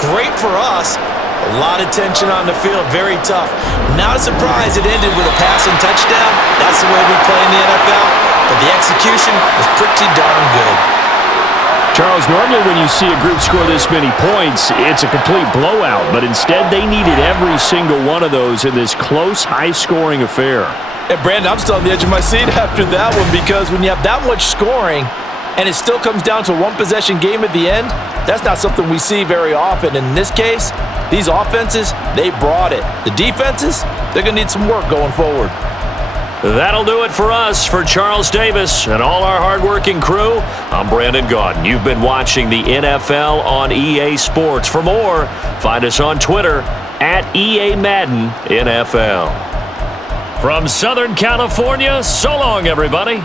Great for us. A lot of tension on the field, very tough. Not a surprise it ended with a passing touchdown. That's the way we play in the NFL. But the execution was pretty darn good. Charles, normally when you see a group score this many points, it's a complete blowout. But instead, they needed every single one of those in this close, high-scoring affair. And Brandon, I'm still on the edge of my seat after that one because when you have that much scoring and it still comes down to a one-possession game at the end, that's not something we see very often. In this case, these offenses, they brought it. The defenses, they're going to need some work going forward. That'll do it for us. For Charles Davis and all our hardworking crew, I'm Brandon Gaudin. You've been watching the NFL on EA Sports. For more, find us on Twitter at EA Madden NFL. From Southern California, so long, everybody.